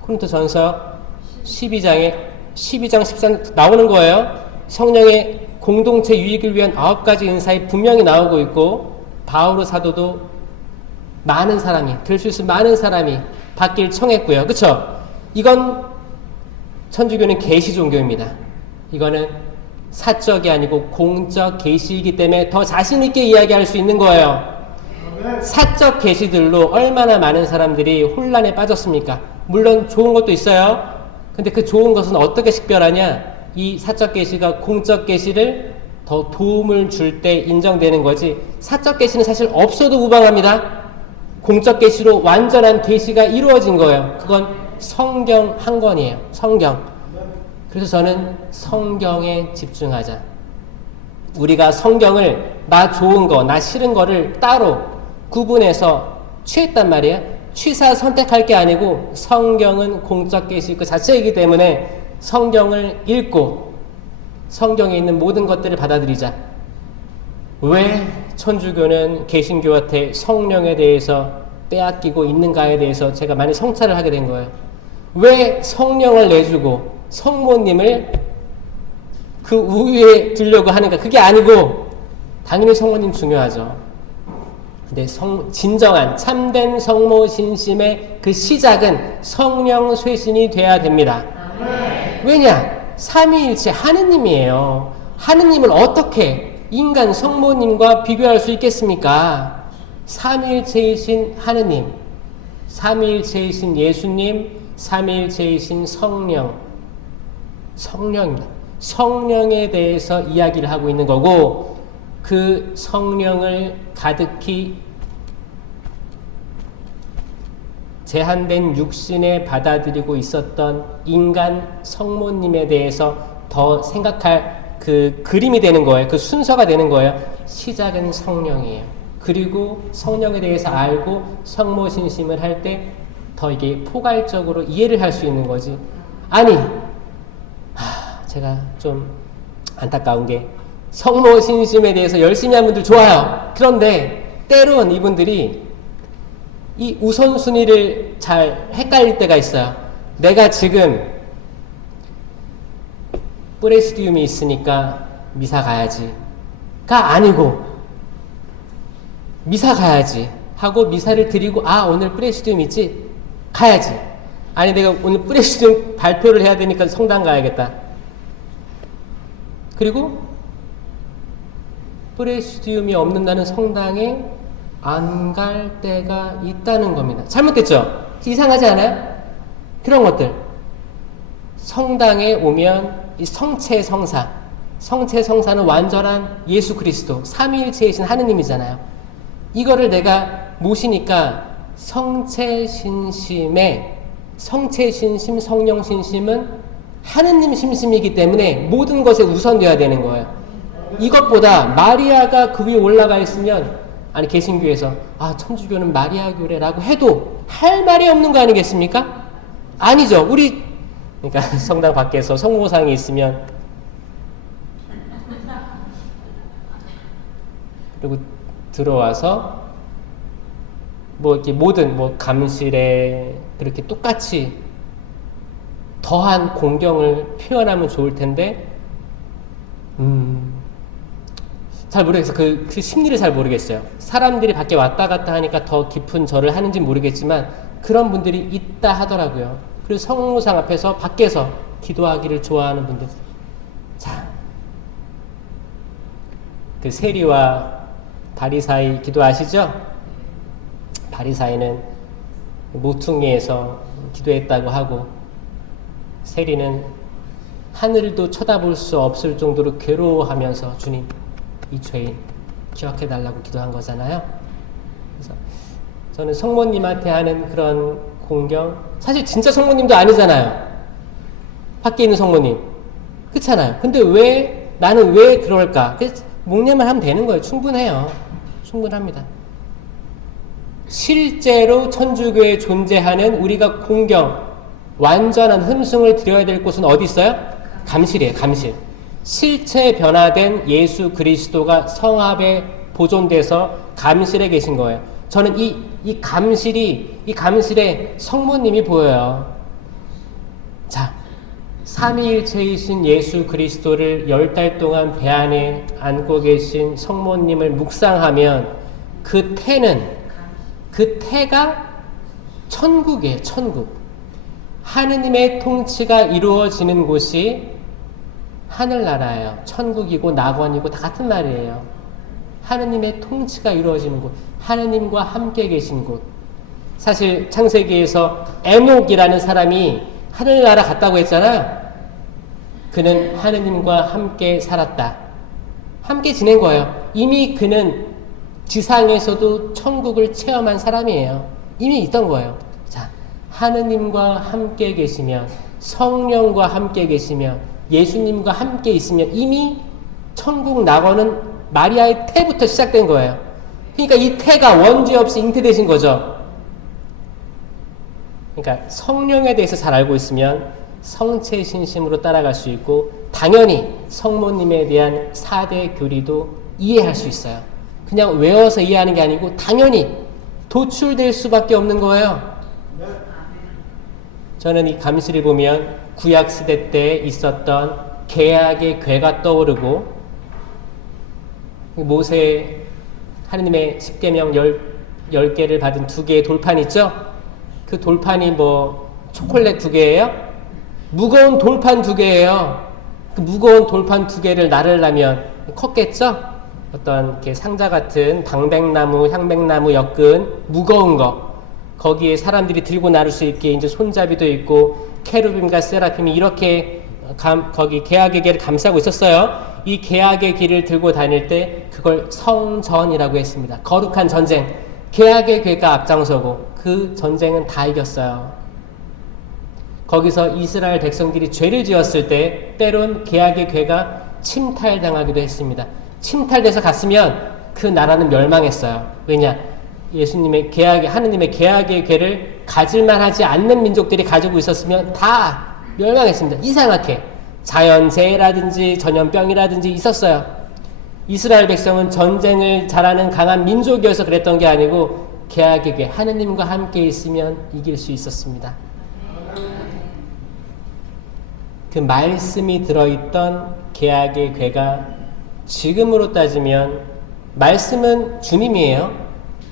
고린도전서 12장 14절 나오는 거예요. 성령의 공동체 유익을 위한 9가지 은사에 분명히 나오고 있고 바오로 사도도 많은 사람이 될 수 있는 많은 사람이 받길 청했고요. 그렇죠? 이건 천주교는 계시 종교입니다. 이거는 사적이 아니고 공적 계시이기 때문에 더 자신 있게 이야기할 수 있는 거예요. 사적 계시들로 얼마나 많은 사람들이 혼란에 빠졌습니까? 물론 좋은 것도 있어요. 근데 그 좋은 것은 어떻게 식별하냐? 이 사적 계시가 공적 계시를 더 도움을 줄 때 인정되는 거지. 사적 계시는 사실 없어도 무방합니다. 공적 계시로 완전한 계시가 이루어진 거예요. 그건 성경 한 권이에요. 성경. 그래서 저는 성경에 집중하자. 우리가 성경을 나 좋은 거, 나 싫은 거를 따로 구분해서 취했단 말이에요. 취사 선택할 게 아니고 성경은 공적 계시 그 자체이기 때문에 성경을 읽고 성경에 있는 모든 것들을 받아들이자. 왜 천주교는 개신교한테 성령에 대해서 빼앗기고 있는가에 대해서 제가 많이 성찰을 하게 된 거예요. 왜 성령을 내주고 성모님을 그 우위에 두려고 하는가? 그게 아니고 당연히 성모님 중요하죠. 근데 진정한 참된 성모 신심의 그 시작은 성령 쇄신이 돼야 됩니다. 왜냐? 삼위일체 하느님이에요. 하느님을 어떻게 인간 성모님과 비교할 수 있겠습니까? 삼위일체이신 하느님, 삼위일체이신 예수님, 삼위일체이신 성령입니다. 성령에 대해서 이야기를 하고 있는 거고 그 성령을 가득히 제한된 육신에 받아들이고 있었던 인간 성모님에 대해서 더 생각할 그 그림이 되는 거예요. 그 순서가 되는 거예요. 시작은 성령이에요. 그리고 성령에 대해서 알고 성모신심을 할 때 더 이게 포괄적으로 이해를 할 수 있는 거지. 아니, 제가 좀 안타까운 게 성모신심에 대해서 열심히 한 분들 좋아요. 그런데 때론 이분들이 이 우선순위를 잘 헷갈릴 때가 있어요. 내가 지금 프레시디움이 있으니까 미사 가야지 가 아니고 미사 가야지 하고 미사를 드리고 오늘 프레시디움 있지? 가야지. 아니 내가 오늘 프레시디움 발표를 해야 되니까 성당 가야겠다. 그리고 프레시디움이 없는 날은 성당에 안 갈 때가 있다는 겁니다. 잘못됐죠? 이상하지 않아요? 그런 것들. 성당에 오면 이 성체성사는 완전한 예수 그리스도, 삼위일체이신 하느님이잖아요. 이거를 내가 모시니까 성체신심, 성령신심은 하느님 심심이기 때문에 모든 것에 우선되어야 되는 거예요. 이것보다 마리아가 그 위에 올라가 있으면, 아니 개신교에서 천주교는 마리아교래라고 해도 할 말이 없는 거 아니겠습니까? 아니죠. 그러니까 성당 밖에서 성모상이 있으면 그리고 들어와서 이렇게 모든 감실에 그렇게 똑같이 더한 공경을 표현하면 좋을 텐데 잘 모르겠어요. 그 심리를 잘 모르겠어요. 사람들이 밖에 왔다 갔다 하니까 더 깊은 절을 하는지 모르겠지만 그런 분들이 있다 하더라고요. 그리고 성모상 앞에서 밖에서 기도하기를 좋아하는 분들. 자, 그 세리와 바리사이 기도 아시죠? 바리사이는 모퉁이에서 기도했다고 하고, 세리는 하늘도 쳐다볼 수 없을 정도로 괴로워하면서 주님, 이 죄인 기억해달라고 기도한 거잖아요. 그래서 저는 성모님한테 하는 그런 공경, 사실 진짜 성모님도 아니잖아요. 밖에 있는 성모님. 그렇잖아요. 근데 나는 왜 그럴까? 목념을 하면 되는 거예요. 충분해요. 충분합니다. 실제로 천주교에 존재하는 우리가 공경, 완전한 흠숭을 드려야 될 곳은 어디 있어요? 감실이에요. 감실. 실체 변화된 예수 그리스도가 성합에 보존돼서 감실에 계신 거예요. 저는 이 감실에 성모님이 보여요. 자, 삼위일체이신 예수 그리스도를 10달 동안 배 안에 안고 계신 성모님을 묵상하면 그 태가 천국이에요. 천국. 하느님의 통치가 이루어지는 곳이 하늘나라예요. 천국이고 낙원이고 다 같은 말이에요. 하느님의 통치가 이루어지는 곳, 하느님과 함께 계신 곳. 사실 창세기에서 에녹이라는 사람이 하늘나라 갔다고 했잖아요. 그는 하느님과 함께 살았다. 함께 지낸 거예요. 이미 그는 지상에서도 천국을 체험한 사람이에요. 이미 있던 거예요. 자, 하느님과 함께 계시면, 성령과 함께 계시면, 예수님과 함께 있으면 이미 천국 낙원은 마리아의 태부터 시작된 거예요. 그러니까 이 태가 원죄 없이 잉태되신 거죠. 그러니까 성령에 대해서 잘 알고 있으면 성체신심으로 따라갈 수 있고, 당연히 성모님에 대한 4대 교리도 이해할 수 있어요. 그냥 외워서 이해하는 게 아니고 당연히 도출될 수밖에 없는 거예요. 저는 이 감실을 보면 구약시대 때 있었던 계약의 궤가 떠오르고, 모세 하느님의 10계명 10개를 받은 2개의 돌판 있죠? 그 돌판이 초콜릿 2개예요? 무거운 돌판 2개예요. 그 무거운 돌판 2개를 나르려면 컸겠죠? 어떤 이렇게 상자 같은 방백나무, 향백나무 엮은 무거운 거, 거기에 사람들이 들고 나를 수 있게 이제 손잡이도 있고 케루빔과 세라핌이 이렇게 거기 계약의 길을 감싸고 있었어요. 이 계약의 길을 들고 다닐 때 그걸 성전이라고 했습니다. 거룩한 전쟁. 개학의 괴가 앞장서고 그 전쟁은 다 이겼어요. 거기서 이스라엘 백성들이 죄를 지었을 때 때론 개학의 괴가 침탈당하기도 했습니다. 침탈돼서 갔으면 그 나라는 멸망했어요. 왜냐? 하느님의 개학의 괴를 가질만 하지 않는 민족들이 가지고 있었으면 다 멸망했습니다. 이상하게 자연재해라든지 전염병이라든지 있었어요. 이스라엘 백성은 전쟁을 잘하는 강한 민족이어서 그랬던 게 아니고 개학의 괴, 하느님과 함께 있으면 이길 수 있었습니다. 그 말씀이 들어있던 개학의 괴가 지금으로 따지면 말씀은 주님이에요.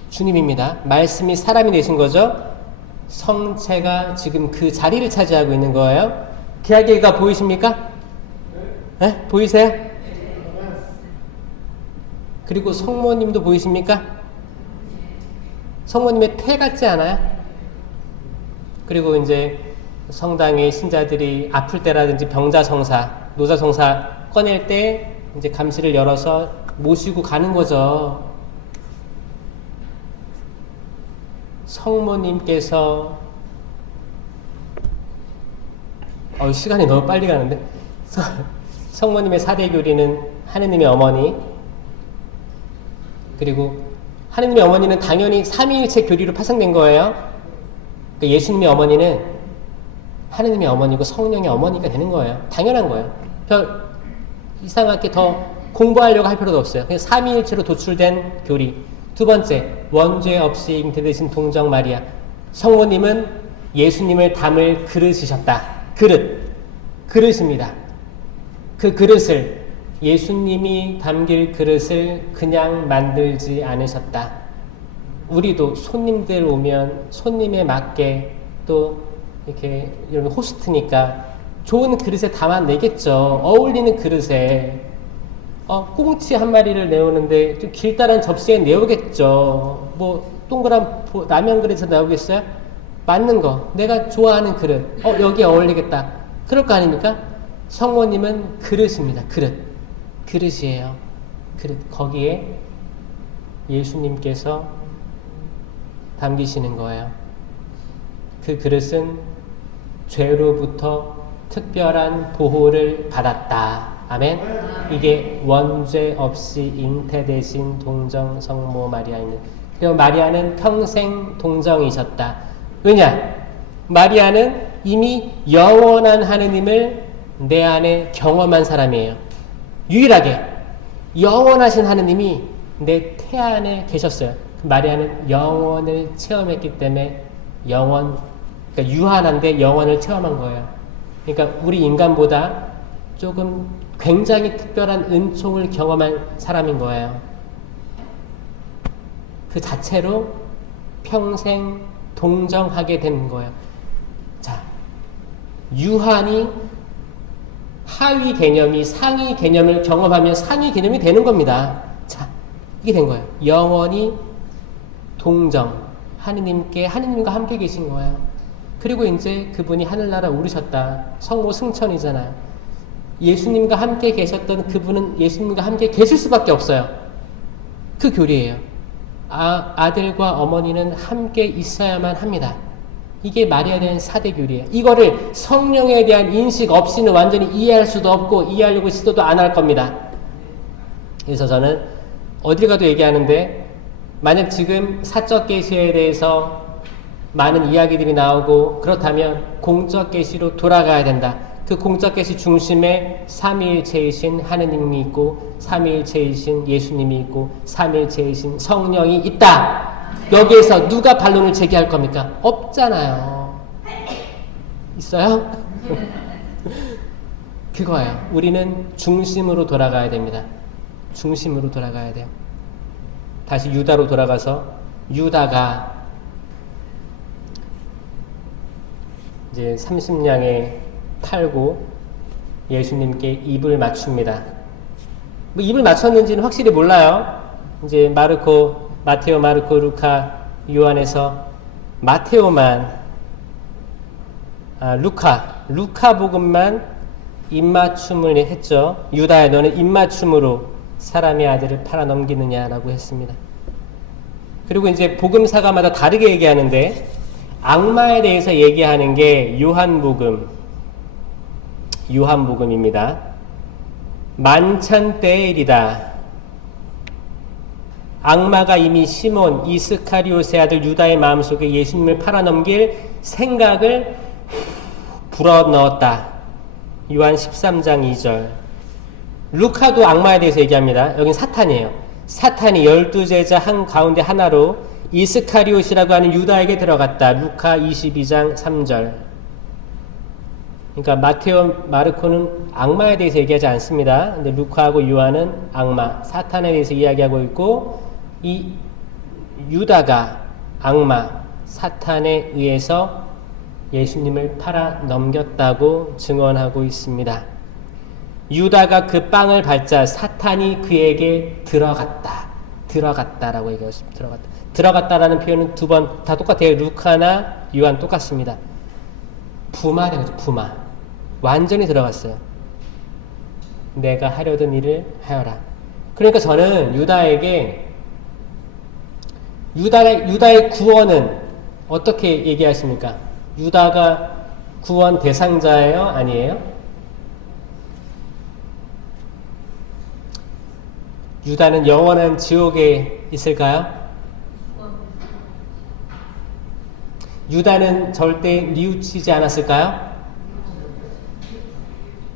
주님입니다. 말씀이 사람이 되신 거죠. 성체가 지금 그 자리를 차지하고 있는 거예요. 개학의 괴가 보이십니까? 네? 보이세요? 그리고 성모님도 보이십니까? 성모님의 태 같지 않아요? 그리고 이제 성당의 신자들이 아플 때라든지 병자성사, 노자성사 꺼낼 때 이제 감시를 열어서 모시고 가는 거죠. 성모님께서 시간이 너무 빨리 가는데 성모님의 사대교리는 하느님의 어머니, 그리고 하느님의 어머니는 당연히 삼위일체 교리로 파생된 거예요. 그러니까 예수님의 어머니는 하느님의 어머니고 성령의 어머니가 되는 거예요. 당연한 거예요. 별 이상하게 더 공부하려고 할 필요도 없어요. 그냥 삼위일체로 도출된 교리. 두 번째, 원죄 없이 잉태되신 동정 마리아. 성모님은 예수님을 담을 그릇이셨다. 그릇입니다. 그 그릇을, 예수님이 담길 그릇을 그냥 만들지 않으셨다. 우리도 손님들 오면 손님에 맞게 또 이렇게 이런 호스트니까 좋은 그릇에 담아내겠죠. 어울리는 그릇에. 꽁치 한 마리를 내오는데 좀 길다란 접시에 내오겠죠. 뭐 동그란 라면 그릇에 나오겠어요? 맞는 거, 내가 좋아하는 그릇, 여기에 어울리겠다, 그럴 거 아닙니까? 성모님은 그릇입니다. 그릇이에요. 그릇. 거기에 예수님께서 담기시는 거예요. 그 그릇은 죄로부터 특별한 보호를 받았다. 아멘. 이게 원죄 없이 잉태되신 동정 성모 마리아입니다. 그리고 마리아는 평생 동정이셨다. 왜냐? 마리아는 이미 영원한 하느님을 내 안에 경험한 사람이에요. 유일하게 영원하신 하느님이 내 태 안에 계셨어요. 마리아는 영원을 체험했기 때문에 그러니까 유한한데 영원을 체험한 거예요. 그러니까 우리 인간보다 조금 굉장히 특별한 은총을 경험한 사람인 거예요. 그 자체로 평생 동정하게 된 거예요. 자, 유한이 하위 개념이 상위 개념을 경험하면 상위 개념이 되는 겁니다. 자, 이게 된 거예요. 영원히 동정, 하느님과 함께 계신 거예요. 그리고 이제 그분이 하늘나라 오르셨다. 성모 승천이잖아요. 예수님과 함께 계셨던 그분은 예수님과 함께 계실 수밖에 없어요. 그 교리예요. 아들과 어머니는 함께 있어야만 합니다. 이게 마리아에 대한 사대 교리예요. 이거를 성령에 대한 인식 없이는 완전히 이해할 수도 없고 이해하려고 시도도 안 할 겁니다. 그래서 저는 어딜 가도 얘기하는데, 만약 지금 사적 계시에 대해서 많은 이야기들이 나오고 그렇다면 공적 계시로 돌아가야 된다. 그 공적 계시 중심에 삼위일체이신 하느님이 있고 삼위일체이신 예수님이 있고 삼위일체이신 성령이 있다. 여기에서 누가 반론을 제기할 겁니까? 없잖아요. 있어요? 그거예요. 우리는 중심으로 돌아가야 됩니다. 중심으로 돌아가야 돼요. 다시 유다로 돌아가서 유다가 이제 30냥에 팔고 예수님께 입을 맞춥니다. 뭐 입을 맞췄는지는 확실히 몰라요. 이제 마테오, 마르코, 루카, 요한에서 마테오만, 루카 복음만 입맞춤을 했죠. 유다야, 너는 입맞춤으로 사람의 아들을 팔아넘기느냐라고 했습니다. 그리고 이제 복음사가마다 다르게 얘기하는데 악마에 대해서 얘기하는 게 요한복음입니다. 만찬때의 일이다. 악마가 이미 시몬 이스카리옷의 아들 유다의 마음속에 예수님을 팔아넘길 생각을 불어넣었다. 요한 13장 2절. 루카도 악마에 대해서 얘기합니다. 여긴 사탄이에요. 사탄이 12제자 한 가운데 하나로 이스카리옷이라고 하는 유다에게 들어갔다. 루카 22장 3절. 그러니까 마테오, 마르코는 악마에 대해서 얘기하지 않습니다. 근데 루카하고 요한은 악마, 사탄에 대해서 이야기하고 있고, 이 유다가 악마, 사탄에 의해서 예수님을 팔아 넘겼다고 증언하고 있습니다. 유다가 그 빵을 밟자 사탄이 그에게 들어갔다라고 얘기했습니다. 들어갔다라는 표현은 두 번 다 똑같아요. 루카나 요한 똑같습니다. 부마라고 부마. 완전히 들어갔어요. 내가 하려던 일을 하여라. 그러니까 저는 유다의 구원은 어떻게 얘기하십니까? 유다가 구원 대상자예요? 아니에요? 유다는 영원한 지옥에 있을까요? 유다는 절대 뉘우치지 않았을까요?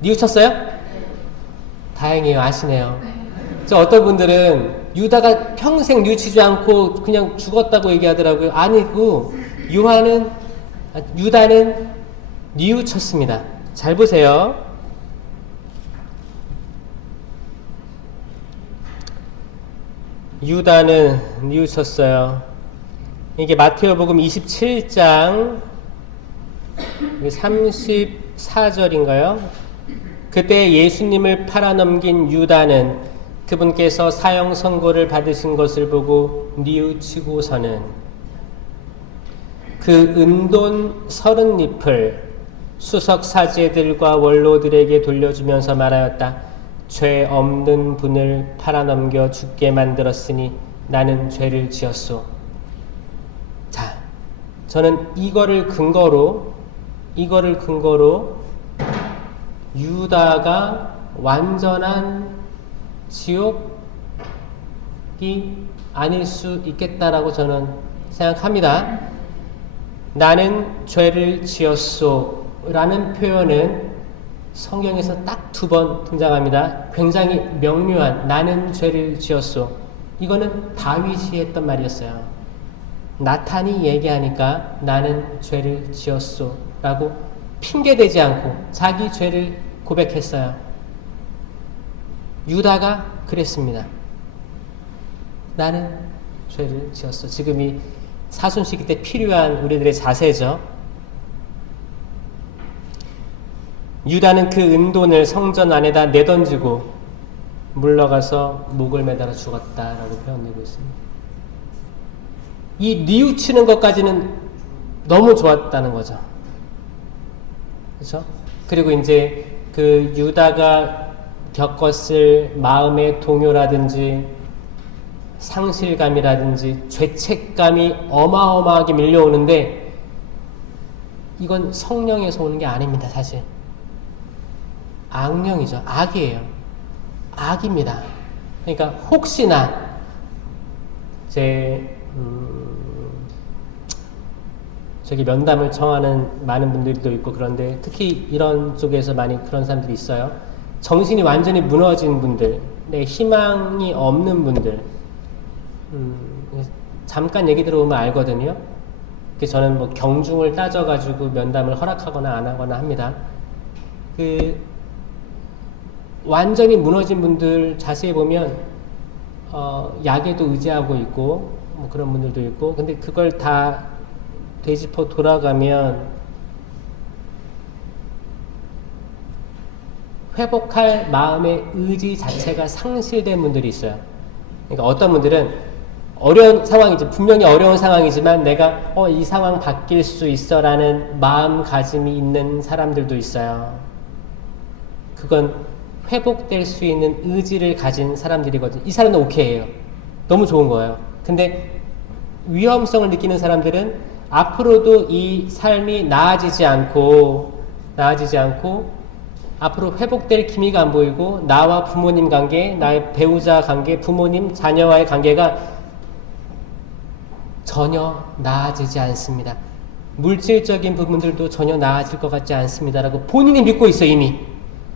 뉘우쳤어요? 다행이에요. 아시네요. 어떤 분들은 유다가 평생 뉘우치지 않고 그냥 죽었다고 얘기하더라고요. 아니고 유다는 뉘우쳤습니다. 잘 보세요. 유다는 뉘우쳤어요. 이게 마태오복음 27장 34절인가요? 그때 예수님을 팔아넘긴 유다는 그분께서 사형 선고를 받으신 것을 보고 뉘우치고서는 그 은돈 30잎을 수석 사제들과 원로들에게 돌려주면서 말하였다. 죄 없는 분을 팔아넘겨 죽게 만들었으니 나는 죄를 지었소. 자, 저는 이거를 근거로 유다가 완전한 지옥이 아닐 수 있겠다라고 저는 생각합니다. 나는 죄를 지었소 라는 표현은 성경에서 딱 2번 등장합니다. 굉장히 명료한 나는 죄를 지었소. 이거는 다윗이 했던 말이었어요. 나탄이 얘기하니까 나는 죄를 지었소 라고 핑계대지 않고 자기 죄를 고백했어요. 유다가 그랬습니다. 나는 죄를 지었어. 지금 이 사순시기 때 필요한 우리들의 자세죠. 유다는 그 은돈을 성전 안에다 내던지고 물러가서 목을 매달아 죽었다라고 표현되고 있습니다. 이 뉘우치는 것까지는 너무 좋았다는 거죠. 그렇죠? 그리고 이제 그 유다가 겪었을 마음의 동요라든지 상실감이라든지 죄책감이 어마어마하게 밀려오는데 이건 성령에서 오는 게 아닙니다. 사실 악령이죠. 악이에요. 악입니다. 그러니까 혹시나 저기 면담을 청하는 많은 분들도 있고 그런데 특히 이런 쪽에서 많이 그런 사람들이 있어요. 정신이 완전히 무너진 분들, 희망이 없는 분들, 잠깐 얘기 들어보면 알거든요. 저는 뭐 경중을 따져가지고 면담을 허락하거나 안 하거나 합니다. 완전히 무너진 분들 자세히 보면 약에도 의지하고 있고 뭐 그런 분들도 있고, 근데 그걸 다 되짚어 돌아가면 회복할 마음의 의지 자체가 상실된 분들이 있어요. 그러니까 어떤 분들은 어려운 상황이지, 분명히 어려운 상황이지만 내가 이 상황 바뀔 수 있어 라는 마음가짐이 있는 사람들도 있어요. 그건 회복될 수 있는 의지를 가진 사람들이거든요. 이 사람은 오케이예요. 너무 좋은 거예요. 근데 위험성을 느끼는 사람들은 앞으로도 이 삶이 나아지지 않고 앞으로 회복될 기미가 안 보이고 나와 부모님 관계, 나의 배우자 관계, 부모님, 자녀와의 관계가 전혀 나아지지 않습니다. 물질적인 부분들도 전혀 나아질 것 같지 않습니다라고 본인이 믿고 있어. 이미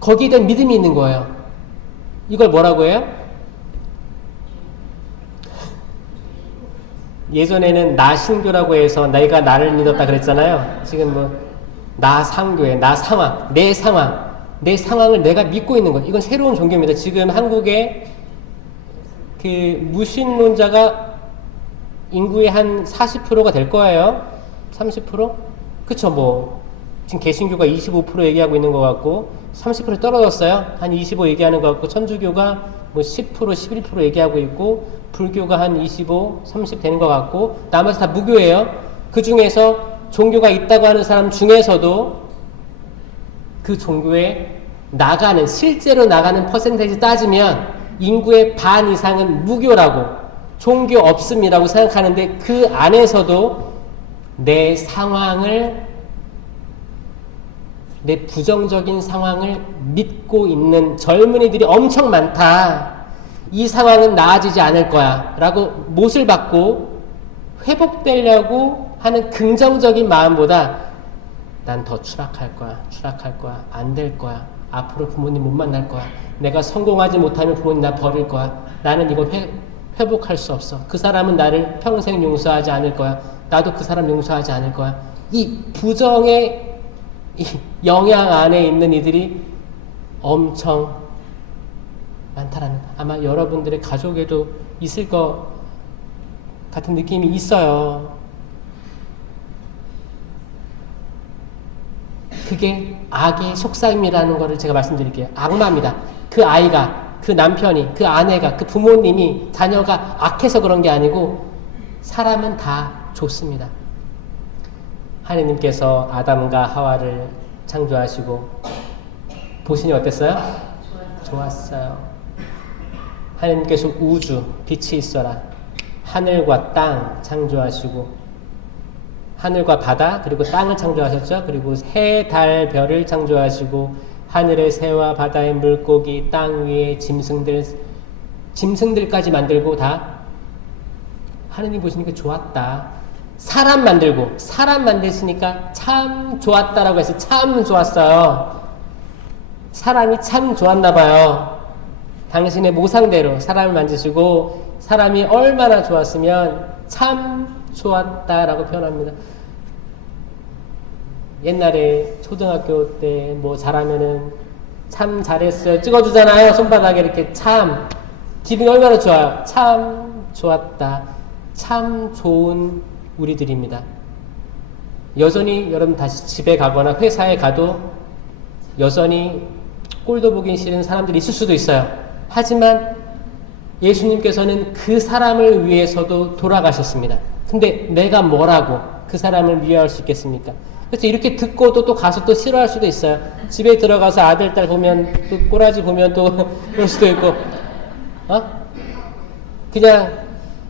거기에 대한 믿음이 있는 거예요. 이걸 뭐라고 해요? 예전에는 나신교라고 해서 내가 나를 믿었다 그랬잖아요. 지금 뭐 나상교에 나 상황, 내 상황을 내가 믿고 있는 것. 이건 새로운 종교입니다. 지금 한국에 그 무신론자가 인구의 한 40%가 될 거예요. 30%? 그쵸, 뭐 지금 개신교가 25% 얘기하고 있는 것 같고 30% 떨어졌어요. 한 25 얘기하는 것 같고 천주교가 뭐 10%, 11% 얘기하고 있고 불교가 한 25, 30 되는 것 같고 나머지 다 무교예요. 그 중에서 종교가 있다고 하는 사람 중에서도 그 종교에 나가는, 실제로 나가는 퍼센테이지 따지면 인구의 반 이상은 무교라고, 종교 없음이라고 생각하는데 그 안에서도 내 상황을, 내 부정적인 상황을 믿고 있는 젊은이들이 엄청 많다. 이 상황은 나아지지 않을 거야 라고 못을 받고 회복되려고 하는 긍정적인 마음보다 난 더 추락할 거야, 안 될 거야, 앞으로 부모님 못 만날 거야, 내가 성공하지 못하면 부모님 나 버릴 거야, 나는 이거 회복할 수 없어, 그 사람은 나를 평생 용서하지 않을 거야, 나도 그 사람 용서하지 않을 거야. 이 부정의 이 영향 안에 있는 이들이 엄청 많다라는, 아마 여러분들의 가족에도 있을 것 같은 느낌이 있어요. 그게 악의 속삭임이라는 것을 제가 말씀드릴게요. 악마입니다. 그 아이가, 그 남편이, 그 아내가, 그 부모님이, 자녀가 악해서 그런 게 아니고 사람은 다 좋습니다. 하느님께서 아담과 하와를 창조하시고 보시니 어땠어요? 좋았어요. 하느님께서 우주, 빛이 있어라, 하늘과 땅 창조하시고 하늘과 바다 그리고 땅을 창조하셨죠. 그리고 해, 달, 별을 창조하시고 하늘의 새와 바다의 물고기, 땅 위의 짐승들까지 만들고 다 하느님 보시니까 좋았다. 사람 만드시니까 참 좋았다라고 해서 참 좋았어요. 사람이 참 좋았나 봐요. 당신의 모상대로 사람을 만드시고 사람이 얼마나 좋았으면 참 좋았다라고 표현합니다. 옛날에 초등학교 때 뭐 잘하면은 참 잘했어요 찍어주잖아요. 손바닥에 이렇게 참, 기분이 얼마나 좋아요. 참 좋았다, 참 좋은 우리들입니다. 여전히 여러분 다시 집에 가거나 회사에 가도 여전히 꼴도 보기 싫은 사람들이 있을 수도 있어요. 하지만 예수님께서는 그 사람을 위해서도 돌아가셨습니다. 근데 내가 뭐라고 그 사람을 위할 수 있겠습니까? 그래서 이렇게 듣고도 또 가서 또 싫어할 수도 있어요. 집에 들어가서 아들, 딸 보면 또 꼬라지 보면 또 그럴 수도 있고, 그냥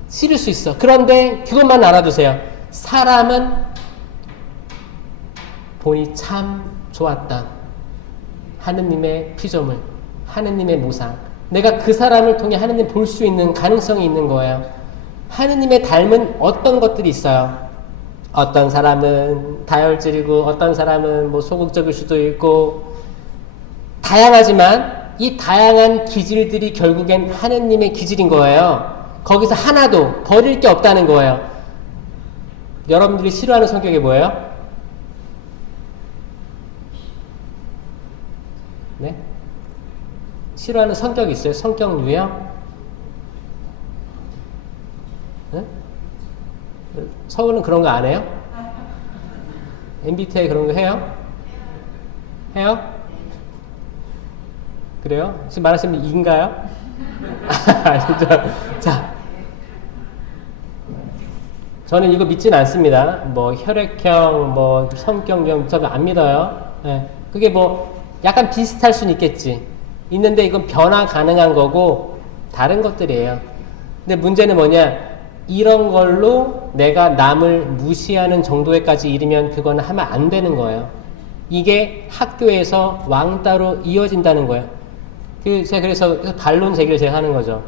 싫을 수 있어. 그런데 그것만 알아두세요. 사람은 보니 참 좋았다. 하느님의 피조물, 하느님의 모상. 내가 그 사람을 통해 하느님 볼 수 있는 가능성이 있는 거예요. 하느님의 닮은 어떤 것들이 있어요. 어떤 사람은 다혈질이고 어떤 사람은 뭐 소극적일 수도 있고 다양하지만 이 다양한 기질들이 결국엔 하느님의 기질인 거예요. 거기서 하나도 버릴 게 없다는 거예요. 여러분들이 싫어하는 성격이 뭐예요? 네? 싫어하는 성격이 있어요? 성격 유형? 네? 서울은 그런 거 안 해요? MBTI 그런 거 해요? 해요? 그래요? 지금 말하시면 인가요? 아니죠. 자, 저는 이거 믿진 않습니다. 뭐 혈액형, 뭐 성격형, 저는 안 믿어요. 네. 그게 뭐 약간 비슷할 수는 있겠지. 있는데 이건 변화 가능한 거고 다른 것들이에요. 근데 문제는 뭐냐? 이런 걸로 내가 남을 무시하는 정도에까지 이르면 그거는 하면 안 되는 거예요. 이게 학교에서 왕따로 이어진다는 거예요. 제가 그래서 반론 제기를 제가 하는 거죠.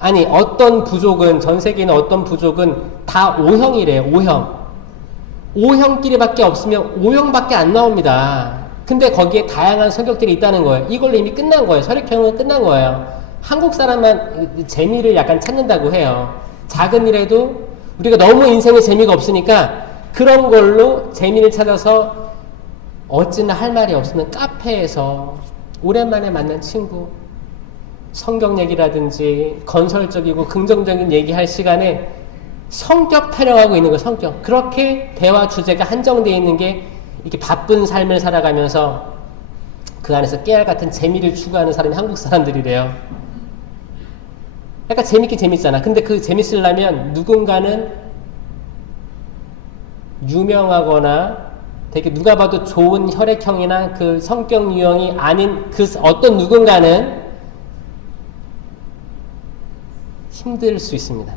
아니, 어떤 부족은, 전 세계에 있는 어떤 부족은 다 O형이래요. O형. O형끼리밖에 없으면 O형밖에 안 나옵니다. 근데 거기에 다양한 성격들이 있다는 거예요. 이걸로 이미 끝난 거예요. 혈액형은 끝난 거예요. 한국 사람만 재미를 약간 찾는다고 해요. 작은 일에도 우리가 너무 인생에 재미가 없으니까 그런 걸로 재미를 찾아서 어찌나 할 말이 없으면 카페에서 오랜만에 만난 친구 성경 얘기라든지 건설적이고 긍정적인 얘기할 시간에 성격 타령하고 있는 거예요. 성격. 그렇게 대화 주제가 한정되어 있는 게 이렇게 바쁜 삶을 살아가면서 그 안에서 깨알 같은 재미를 추구하는 사람이 한국 사람들이래요. 약간 재밌긴 재밌잖아. 근데 그 재밌으려면 누군가는 유명하거나 되게 누가 봐도 좋은 혈액형이나 그 성격 유형이 아닌 그 어떤 누군가는 힘들 수 있습니다.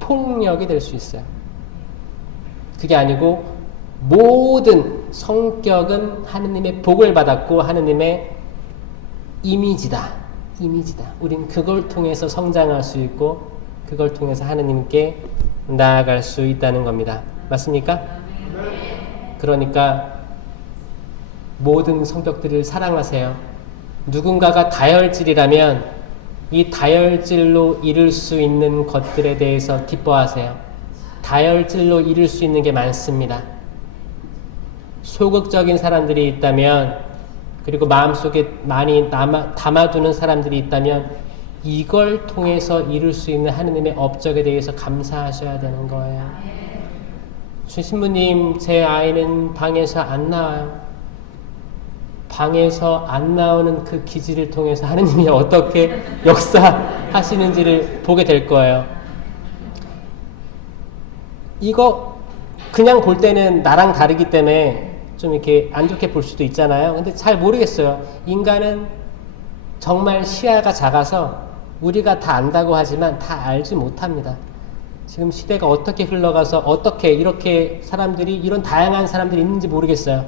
폭력이 될 수 있어요. 그게 아니고 모든 성격은 하느님의 복을 받았고 하느님의 이미지다. 이미지다. 우린 그걸 통해서 성장할 수 있고 그걸 통해서 하느님께 나아갈 수 있다는 겁니다. 맞습니까? 그러니까 모든 성격들을 사랑하세요. 누군가가 다혈질이라면 이 다혈질로 이룰 수 있는 것들에 대해서 기뻐하세요. 다혈질로 이룰 수 있는 게 많습니다. 소극적인 사람들이 있다면, 그리고 마음속에 많이 담아두는 사람들이 있다면 이걸 통해서 이룰 수 있는 하느님의 업적에 대해서 감사하셔야 되는 거예요. 신부님, 제 아이는 방에서 안 나와요. 방에서 안 나오는 그 기질을 통해서 하느님이 어떻게 역사하시는지를 보게 될 거예요. 이거 그냥 볼 때는 나랑 다르기 때문에 좀 이렇게 안 좋게 볼 수도 있잖아요. 근데 잘 모르겠어요. 인간은 정말 시야가 작아서 우리가 다 안다고 하지만 다 알지 못합니다. 지금 시대가 어떻게 흘러가서 어떻게 이렇게 사람들이, 이런 다양한 사람들이 있는지 모르겠어요.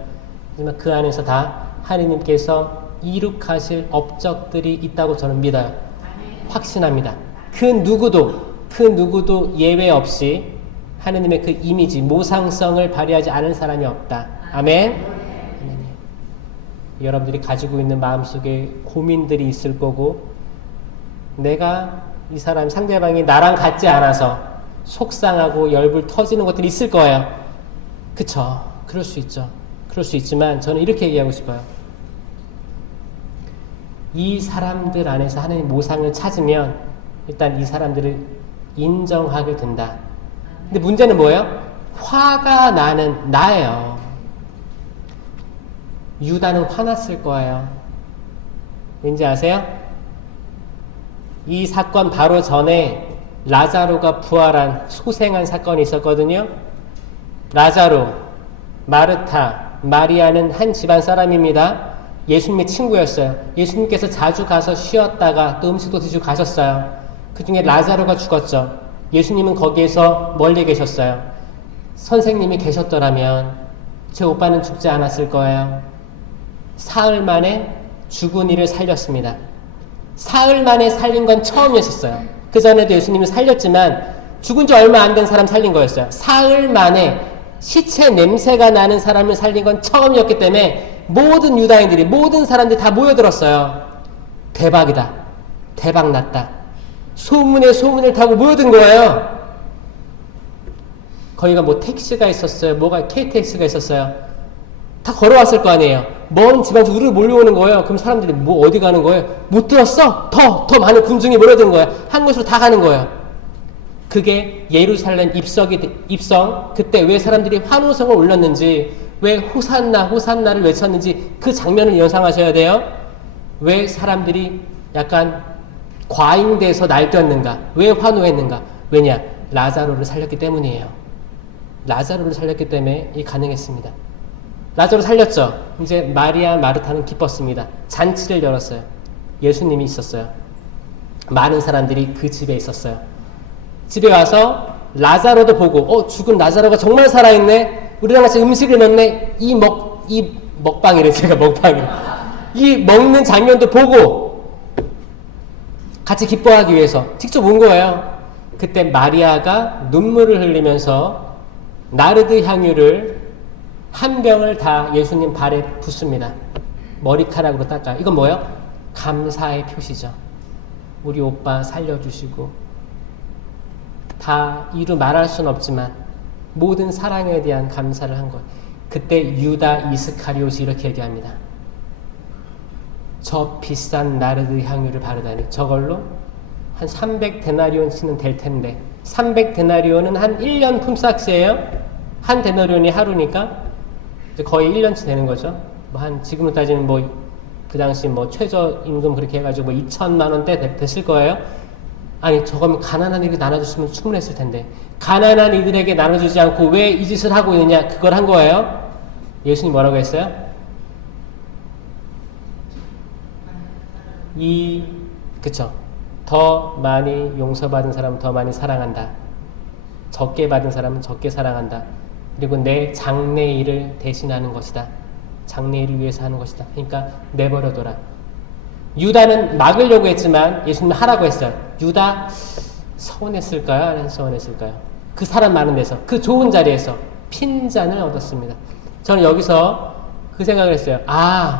하지만 그 안에서 다 하느님께서 이룩하실 업적들이 있다고 저는 믿어요. 확신합니다. 그 누구도 예외 없이 하느님의 그 이미지, 모상성을 발휘하지 않은 사람이 없다. 아멘. 여러분들이 가지고 있는 마음속에 고민들이 있을 거고, 내가 이 사람 상대방이 나랑 같지 않아서 속상하고 열불 터지는 것들이 있을 거예요. 그쵸? 그럴 수 있죠. 그럴 수 있지만 저는 이렇게 얘기하고 싶어요. 이 사람들 안에서 하나님 모상을 찾으면 일단 이 사람들을 인정하게 된다. 근데 문제는 뭐예요? 화가 나는 나예요. 유다는 화났을 거예요. 왠지 아세요? 이 사건 바로 전에 라자로가 부활한 소생한 사건이 있었거든요. 라자로, 마르타, 마리아는 한 집안 사람입니다. 예수님의 친구였어요. 예수님께서 자주 가서 쉬었다가 또 음식도 드시고 가셨어요. 그 중에 라자로가 죽었죠. 예수님은 거기에서 멀리 계셨어요. 선생님이 계셨더라면 제 오빠는 죽지 않았을 거예요. 사흘 만에 죽은 이를 살렸습니다. 사흘 만에 살린 건 처음이었어요. 그 전에도 예수님을 살렸지만 죽은 지 얼마 안 된 사람 살린 거였어요. 사흘 만에 시체 냄새가 나는 사람을 살린 건 처음이었기 때문에 모든 유다인들이, 모든 사람들이 다 모여들었어요. 대박이다. 대박 났다. 소문에 소문을 타고 모여든 거예요. 거기가 뭐 택시가 있었어요. 뭐가 KTX가 있었어요. 다 걸어왔을 거 아니에요. 먼 지방에서 우르르 몰려오는 거예요. 그럼 사람들이 뭐 어디 가는 거예요? 못 들었어? 더 많은 군중이 몰려든 거예요. 한 곳으로 다 가는 거예요. 그게 예루살렘 입성, 그때 왜 사람들이 환호성을 올렸는지, 왜 호산나 호산나를 외쳤는지 그 장면을 연상하셔야 돼요. 왜 사람들이 약간 과잉돼서 날뛰었는가, 왜 환호했는가. 왜냐? 라자로를 살렸기 때문이에요. 라자로를 살렸기 때문에 이 가능했습니다. 라자로 살렸죠. 이제 마리아, 마르타는 기뻤습니다. 잔치를 열었어요. 예수님이 있었어요. 많은 사람들이 그 집에 있었어요. 집에 와서 라자로도 보고 죽은 라자로가 정말 살아있네. 우리랑 같이 음식을 먹네. 이 먹방이래. 제가 먹방이래. 이 먹는 장면도 보고 같이 기뻐하기 위해서 직접 온 거예요. 그때 마리아가 눈물을 흘리면서 나르드 향유를 한 병을 다 예수님 발에 붓습니다. 머리카락으로 닦아요. 이건 뭐예요? 감사의 표시죠. 우리 오빠 살려주시고, 다 이루 말할 수는 없지만 모든 사랑에 대한 감사를 한 것. 그때 유다 이스카리옷이 이렇게 얘기합니다. 저 비싼 나르드 향유를 바르다니, 저걸로 한 300데나리온치는 될 텐데, 300데나리온은 한 1년 품삯이에요. 한 데나리온이 하루니까 거의 1년치 되는 거죠. 지금으로 따지면 그 당시 최저임금 그렇게 해가지고 2천만 원대 됐을 거예요. 아니, 저거면 가난한 이들에게 나눠줬으면 충분했을 텐데, 가난한 이들에게 나눠주지 않고 왜 이 짓을 하고 있느냐, 그걸 한 거예요. 예수님 뭐라고 했어요? 그쵸. 더 많이 용서받은 사람은 더 많이 사랑한다. 적게 받은 사람은 적게 사랑한다. 그리고 내 장래일을 대신하는 것이다. 장래일을 위해서 하는 것이다. 그러니까 내버려둬라. 유다는 막으려고 했지만 예수님은 하라고 했어요. 유다 서운했을까요? 안 서운했을까요? 그 사람 많은 데서, 그 좋은 자리에서 핀잔을 얻었습니다. 저는 여기서 그 생각을 했어요.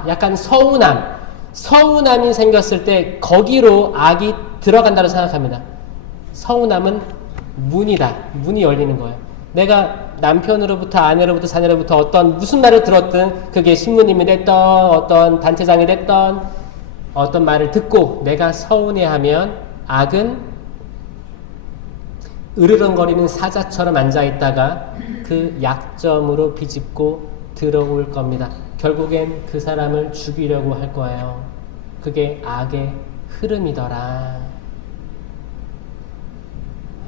약간 서운함이 생겼을 때 거기로 악이 들어간다고 생각합니다. 서운함은 문이다. 문이 열리는 거예요. 내가 남편으로부터, 아내로부터, 자녀로부터 무슨 말을 들었든, 그게 신부님이 됐던, 어떤 단체장이 됐던, 어떤 말을 듣고 내가 서운해하면 악은 으르렁거리는 사자처럼 앉아있다가 그 약점으로 비집고 들어올 겁니다. 결국엔 그 사람을 죽이려고 할 거예요. 그게 악의 흐름이더라.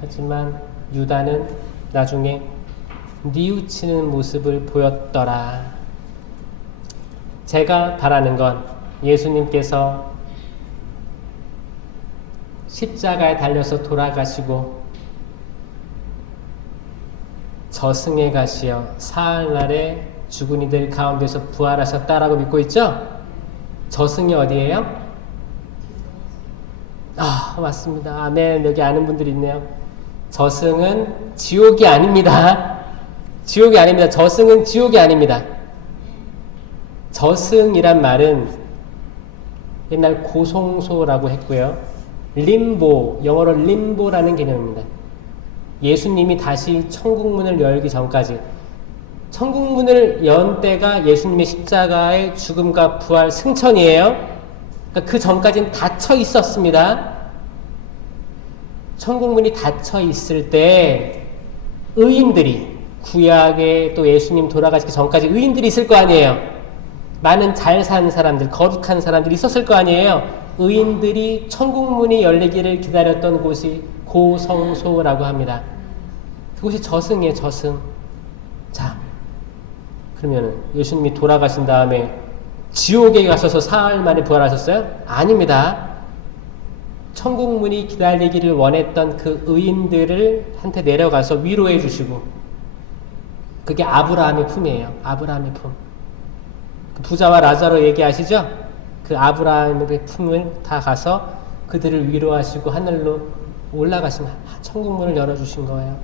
하지만 유다는 나중에 뉘우치는 모습을 보였더라. 제가 바라는 건 예수님께서 십자가에 달려서 돌아가시고 저승에 가시어 사흘날에 죽은 이들 가운데서 부활하셨다라고 믿고 있죠? 저승이 어디예요? 맞습니다. 아멘. 여기 아는 분들이 있네요. 저승은 지옥이 아닙니다. 지옥이 아닙니다. 저승은 지옥이 아닙니다. 저승이란 말은 옛날 고송소라고 했고요. 림보, 영어로 림보라는 개념입니다. 예수님이 다시 천국문을 열기 전까지, 천국문을 연 때가 예수님의 십자가의 죽음과 부활 승천이에요. 그러니까 그 전까지는 닫혀 있었습니다. 천국문이 닫혀 있을 때 의인들이, 구약에 또 예수님 돌아가시기 전까지 의인들이 있을 거 아니에요. 많은 잘 사는 사람들, 거룩한 사람들이 있었을 거 아니에요. 의인들이 천국문이 열리기를 기다렸던 곳이 고성소라고 합니다. 그곳이 저승이에요. 저승. 자, 그러면 예수님이 돌아가신 다음에 지옥에 가셔서 사흘 만에 부활하셨어요? 아닙니다. 천국문이 기다리기를 원했던 그 의인들을 한테 내려가서 위로해 주시고, 그게 아브라함의 품이에요. 아브라함의 품. 그 부자와 라자로 얘기하시죠? 그 아브라함의 품을 다 가서 그들을 위로하시고 하늘로 올라가시면 천국문을 열어주신 거예요.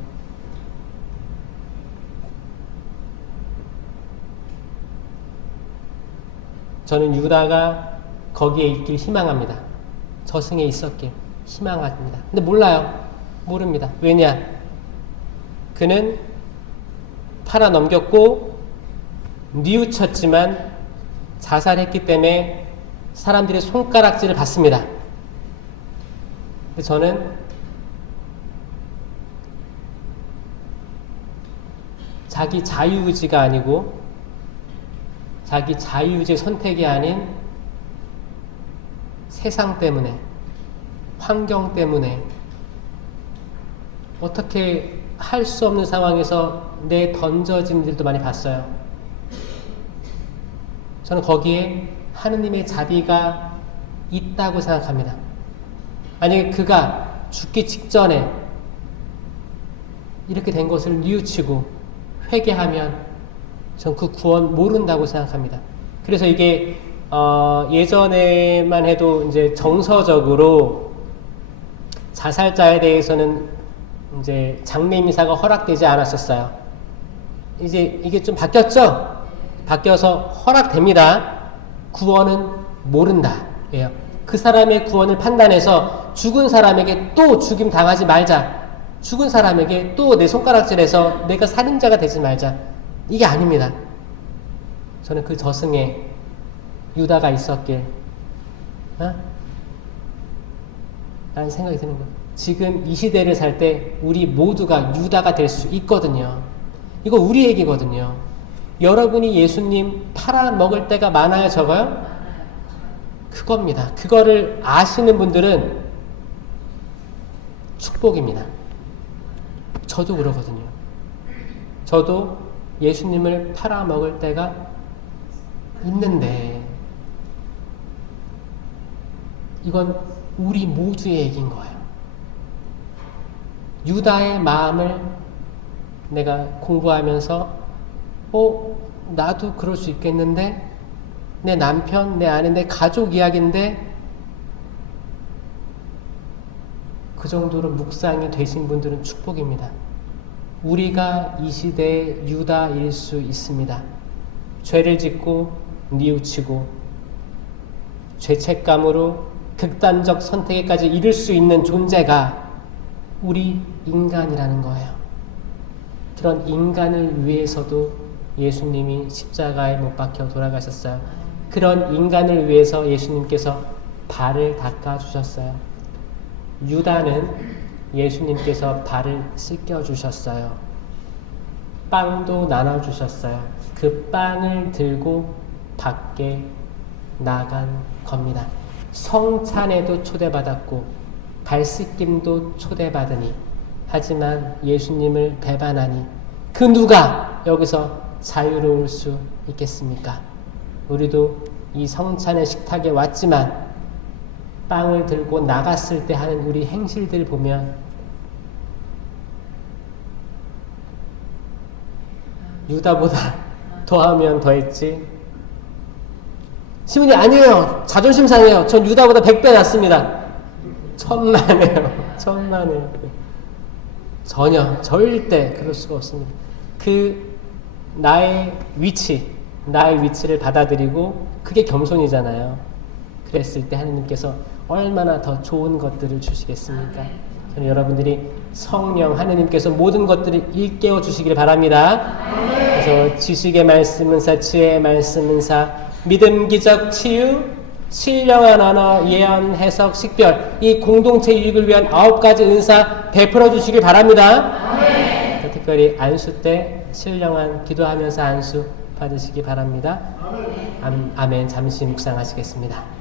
저는 유다가 거기에 있길 희망합니다. 저승에 있었길 희망합니다. 근데 몰라요. 모릅니다. 왜냐? 그는 팔아넘겼고 뉘우쳤지만 자살했기 때문에 사람들의 손가락질을 받습니다. 근데 저는 자기 자유의지가 아니고, 자기 자유의지의 선택이 아닌 세상 때문에, 환경 때문에 어떻게 할 수 없는 상황에서 내 던져진 일도 많이 봤어요. 저는 거기에 하느님의 자비가 있다고 생각합니다. 만약에 그가 죽기 직전에 이렇게 된 것을 뉘우치고 회개하면 전 그 구원 모른다고 생각합니다. 그래서 이게 예전에만 해도 이제 정서적으로 자살자에 대해서는 이제 장례미사가 허락되지 않았었어요. 이제 이게 좀 바뀌었죠? 바뀌어서 허락됩니다. 구원은 모른다. 예요. 그 사람의 구원을 판단해서 죽은 사람에게 또 죽임 당하지 말자. 죽은 사람에게 또 내 손가락질해서 내가 살인자가 되지 말자. 이게 아닙니다. 저는 그 저승에 유다가 있었길 라는 생각이 드는 거예요. 지금 이 시대를 살 때 우리 모두가 유다가 될 수 있거든요. 이거 우리 얘기거든요. 여러분이 예수님 팔아먹을 때가 많아요, 적어요? 그겁니다. 그거를 아시는 분들은 축복입니다. 저도 그러거든요. 저도 예수님을 팔아먹을 때가 있는데 이건 우리 모두의 얘기인 거예요. 유다의 마음을 내가 공부하면서 나도 그럴 수 있겠는데 내 남편, 내 아내, 내 가족 이야기인데 그 정도로 묵상이 되신 분들은 축복입니다. 우리가 이 시대의 유다일 수 있습니다. 죄를 짓고 뉘우치고 죄책감으로 극단적 선택에까지 이를 수 있는 존재가 우리 인간이라는 거예요. 그런 인간을 위해서도 예수님이 십자가에 못 박혀 돌아가셨어요. 그런 인간을 위해서 예수님께서 발을 닦아주셨어요. 유다는 예수님께서 발을 씻겨주셨어요. 빵도 나눠주셨어요. 그 빵을 들고 밖에 나간 겁니다. 성찬에도 초대받았고 발 씻김도 초대받으니 하지만 예수님을 배반하니 그 누가 여기서 자유로울 수 있겠습니까? 우리도 이 성찬의 식탁에 왔지만 빵을 들고 나갔을 때 하는 우리 행실들 보면 유다보다 더하면 더했지. 시몬이 아니에요. 자존심 상해요. 전 유다보다 100배 낫습니다. 천만에요. 천만에요. 전혀 절대 그럴 수가 없습니다. 그 나의 위치를 받아들이고 그게 겸손이잖아요. 그랬을 때 하느님께서 얼마나 더 좋은 것들을 주시겠습니까? 저는 여러분들이 성령 하느님께서 모든 것들을 일깨워 주시기를 바랍니다. 그래서 지식의 말씀은 사, 지혜의 말씀은 사, 믿음, 기적, 치유, 신령한 언어, 예언, 해석, 식별, 이 공동체 유익을 위한 9가지 은사 베풀어 주시길 바랍니다. 특별히 안수 때 신령한 기도하면서 안수 받으시기 바랍니다. 아멘. 잠시 묵상하시겠습니다.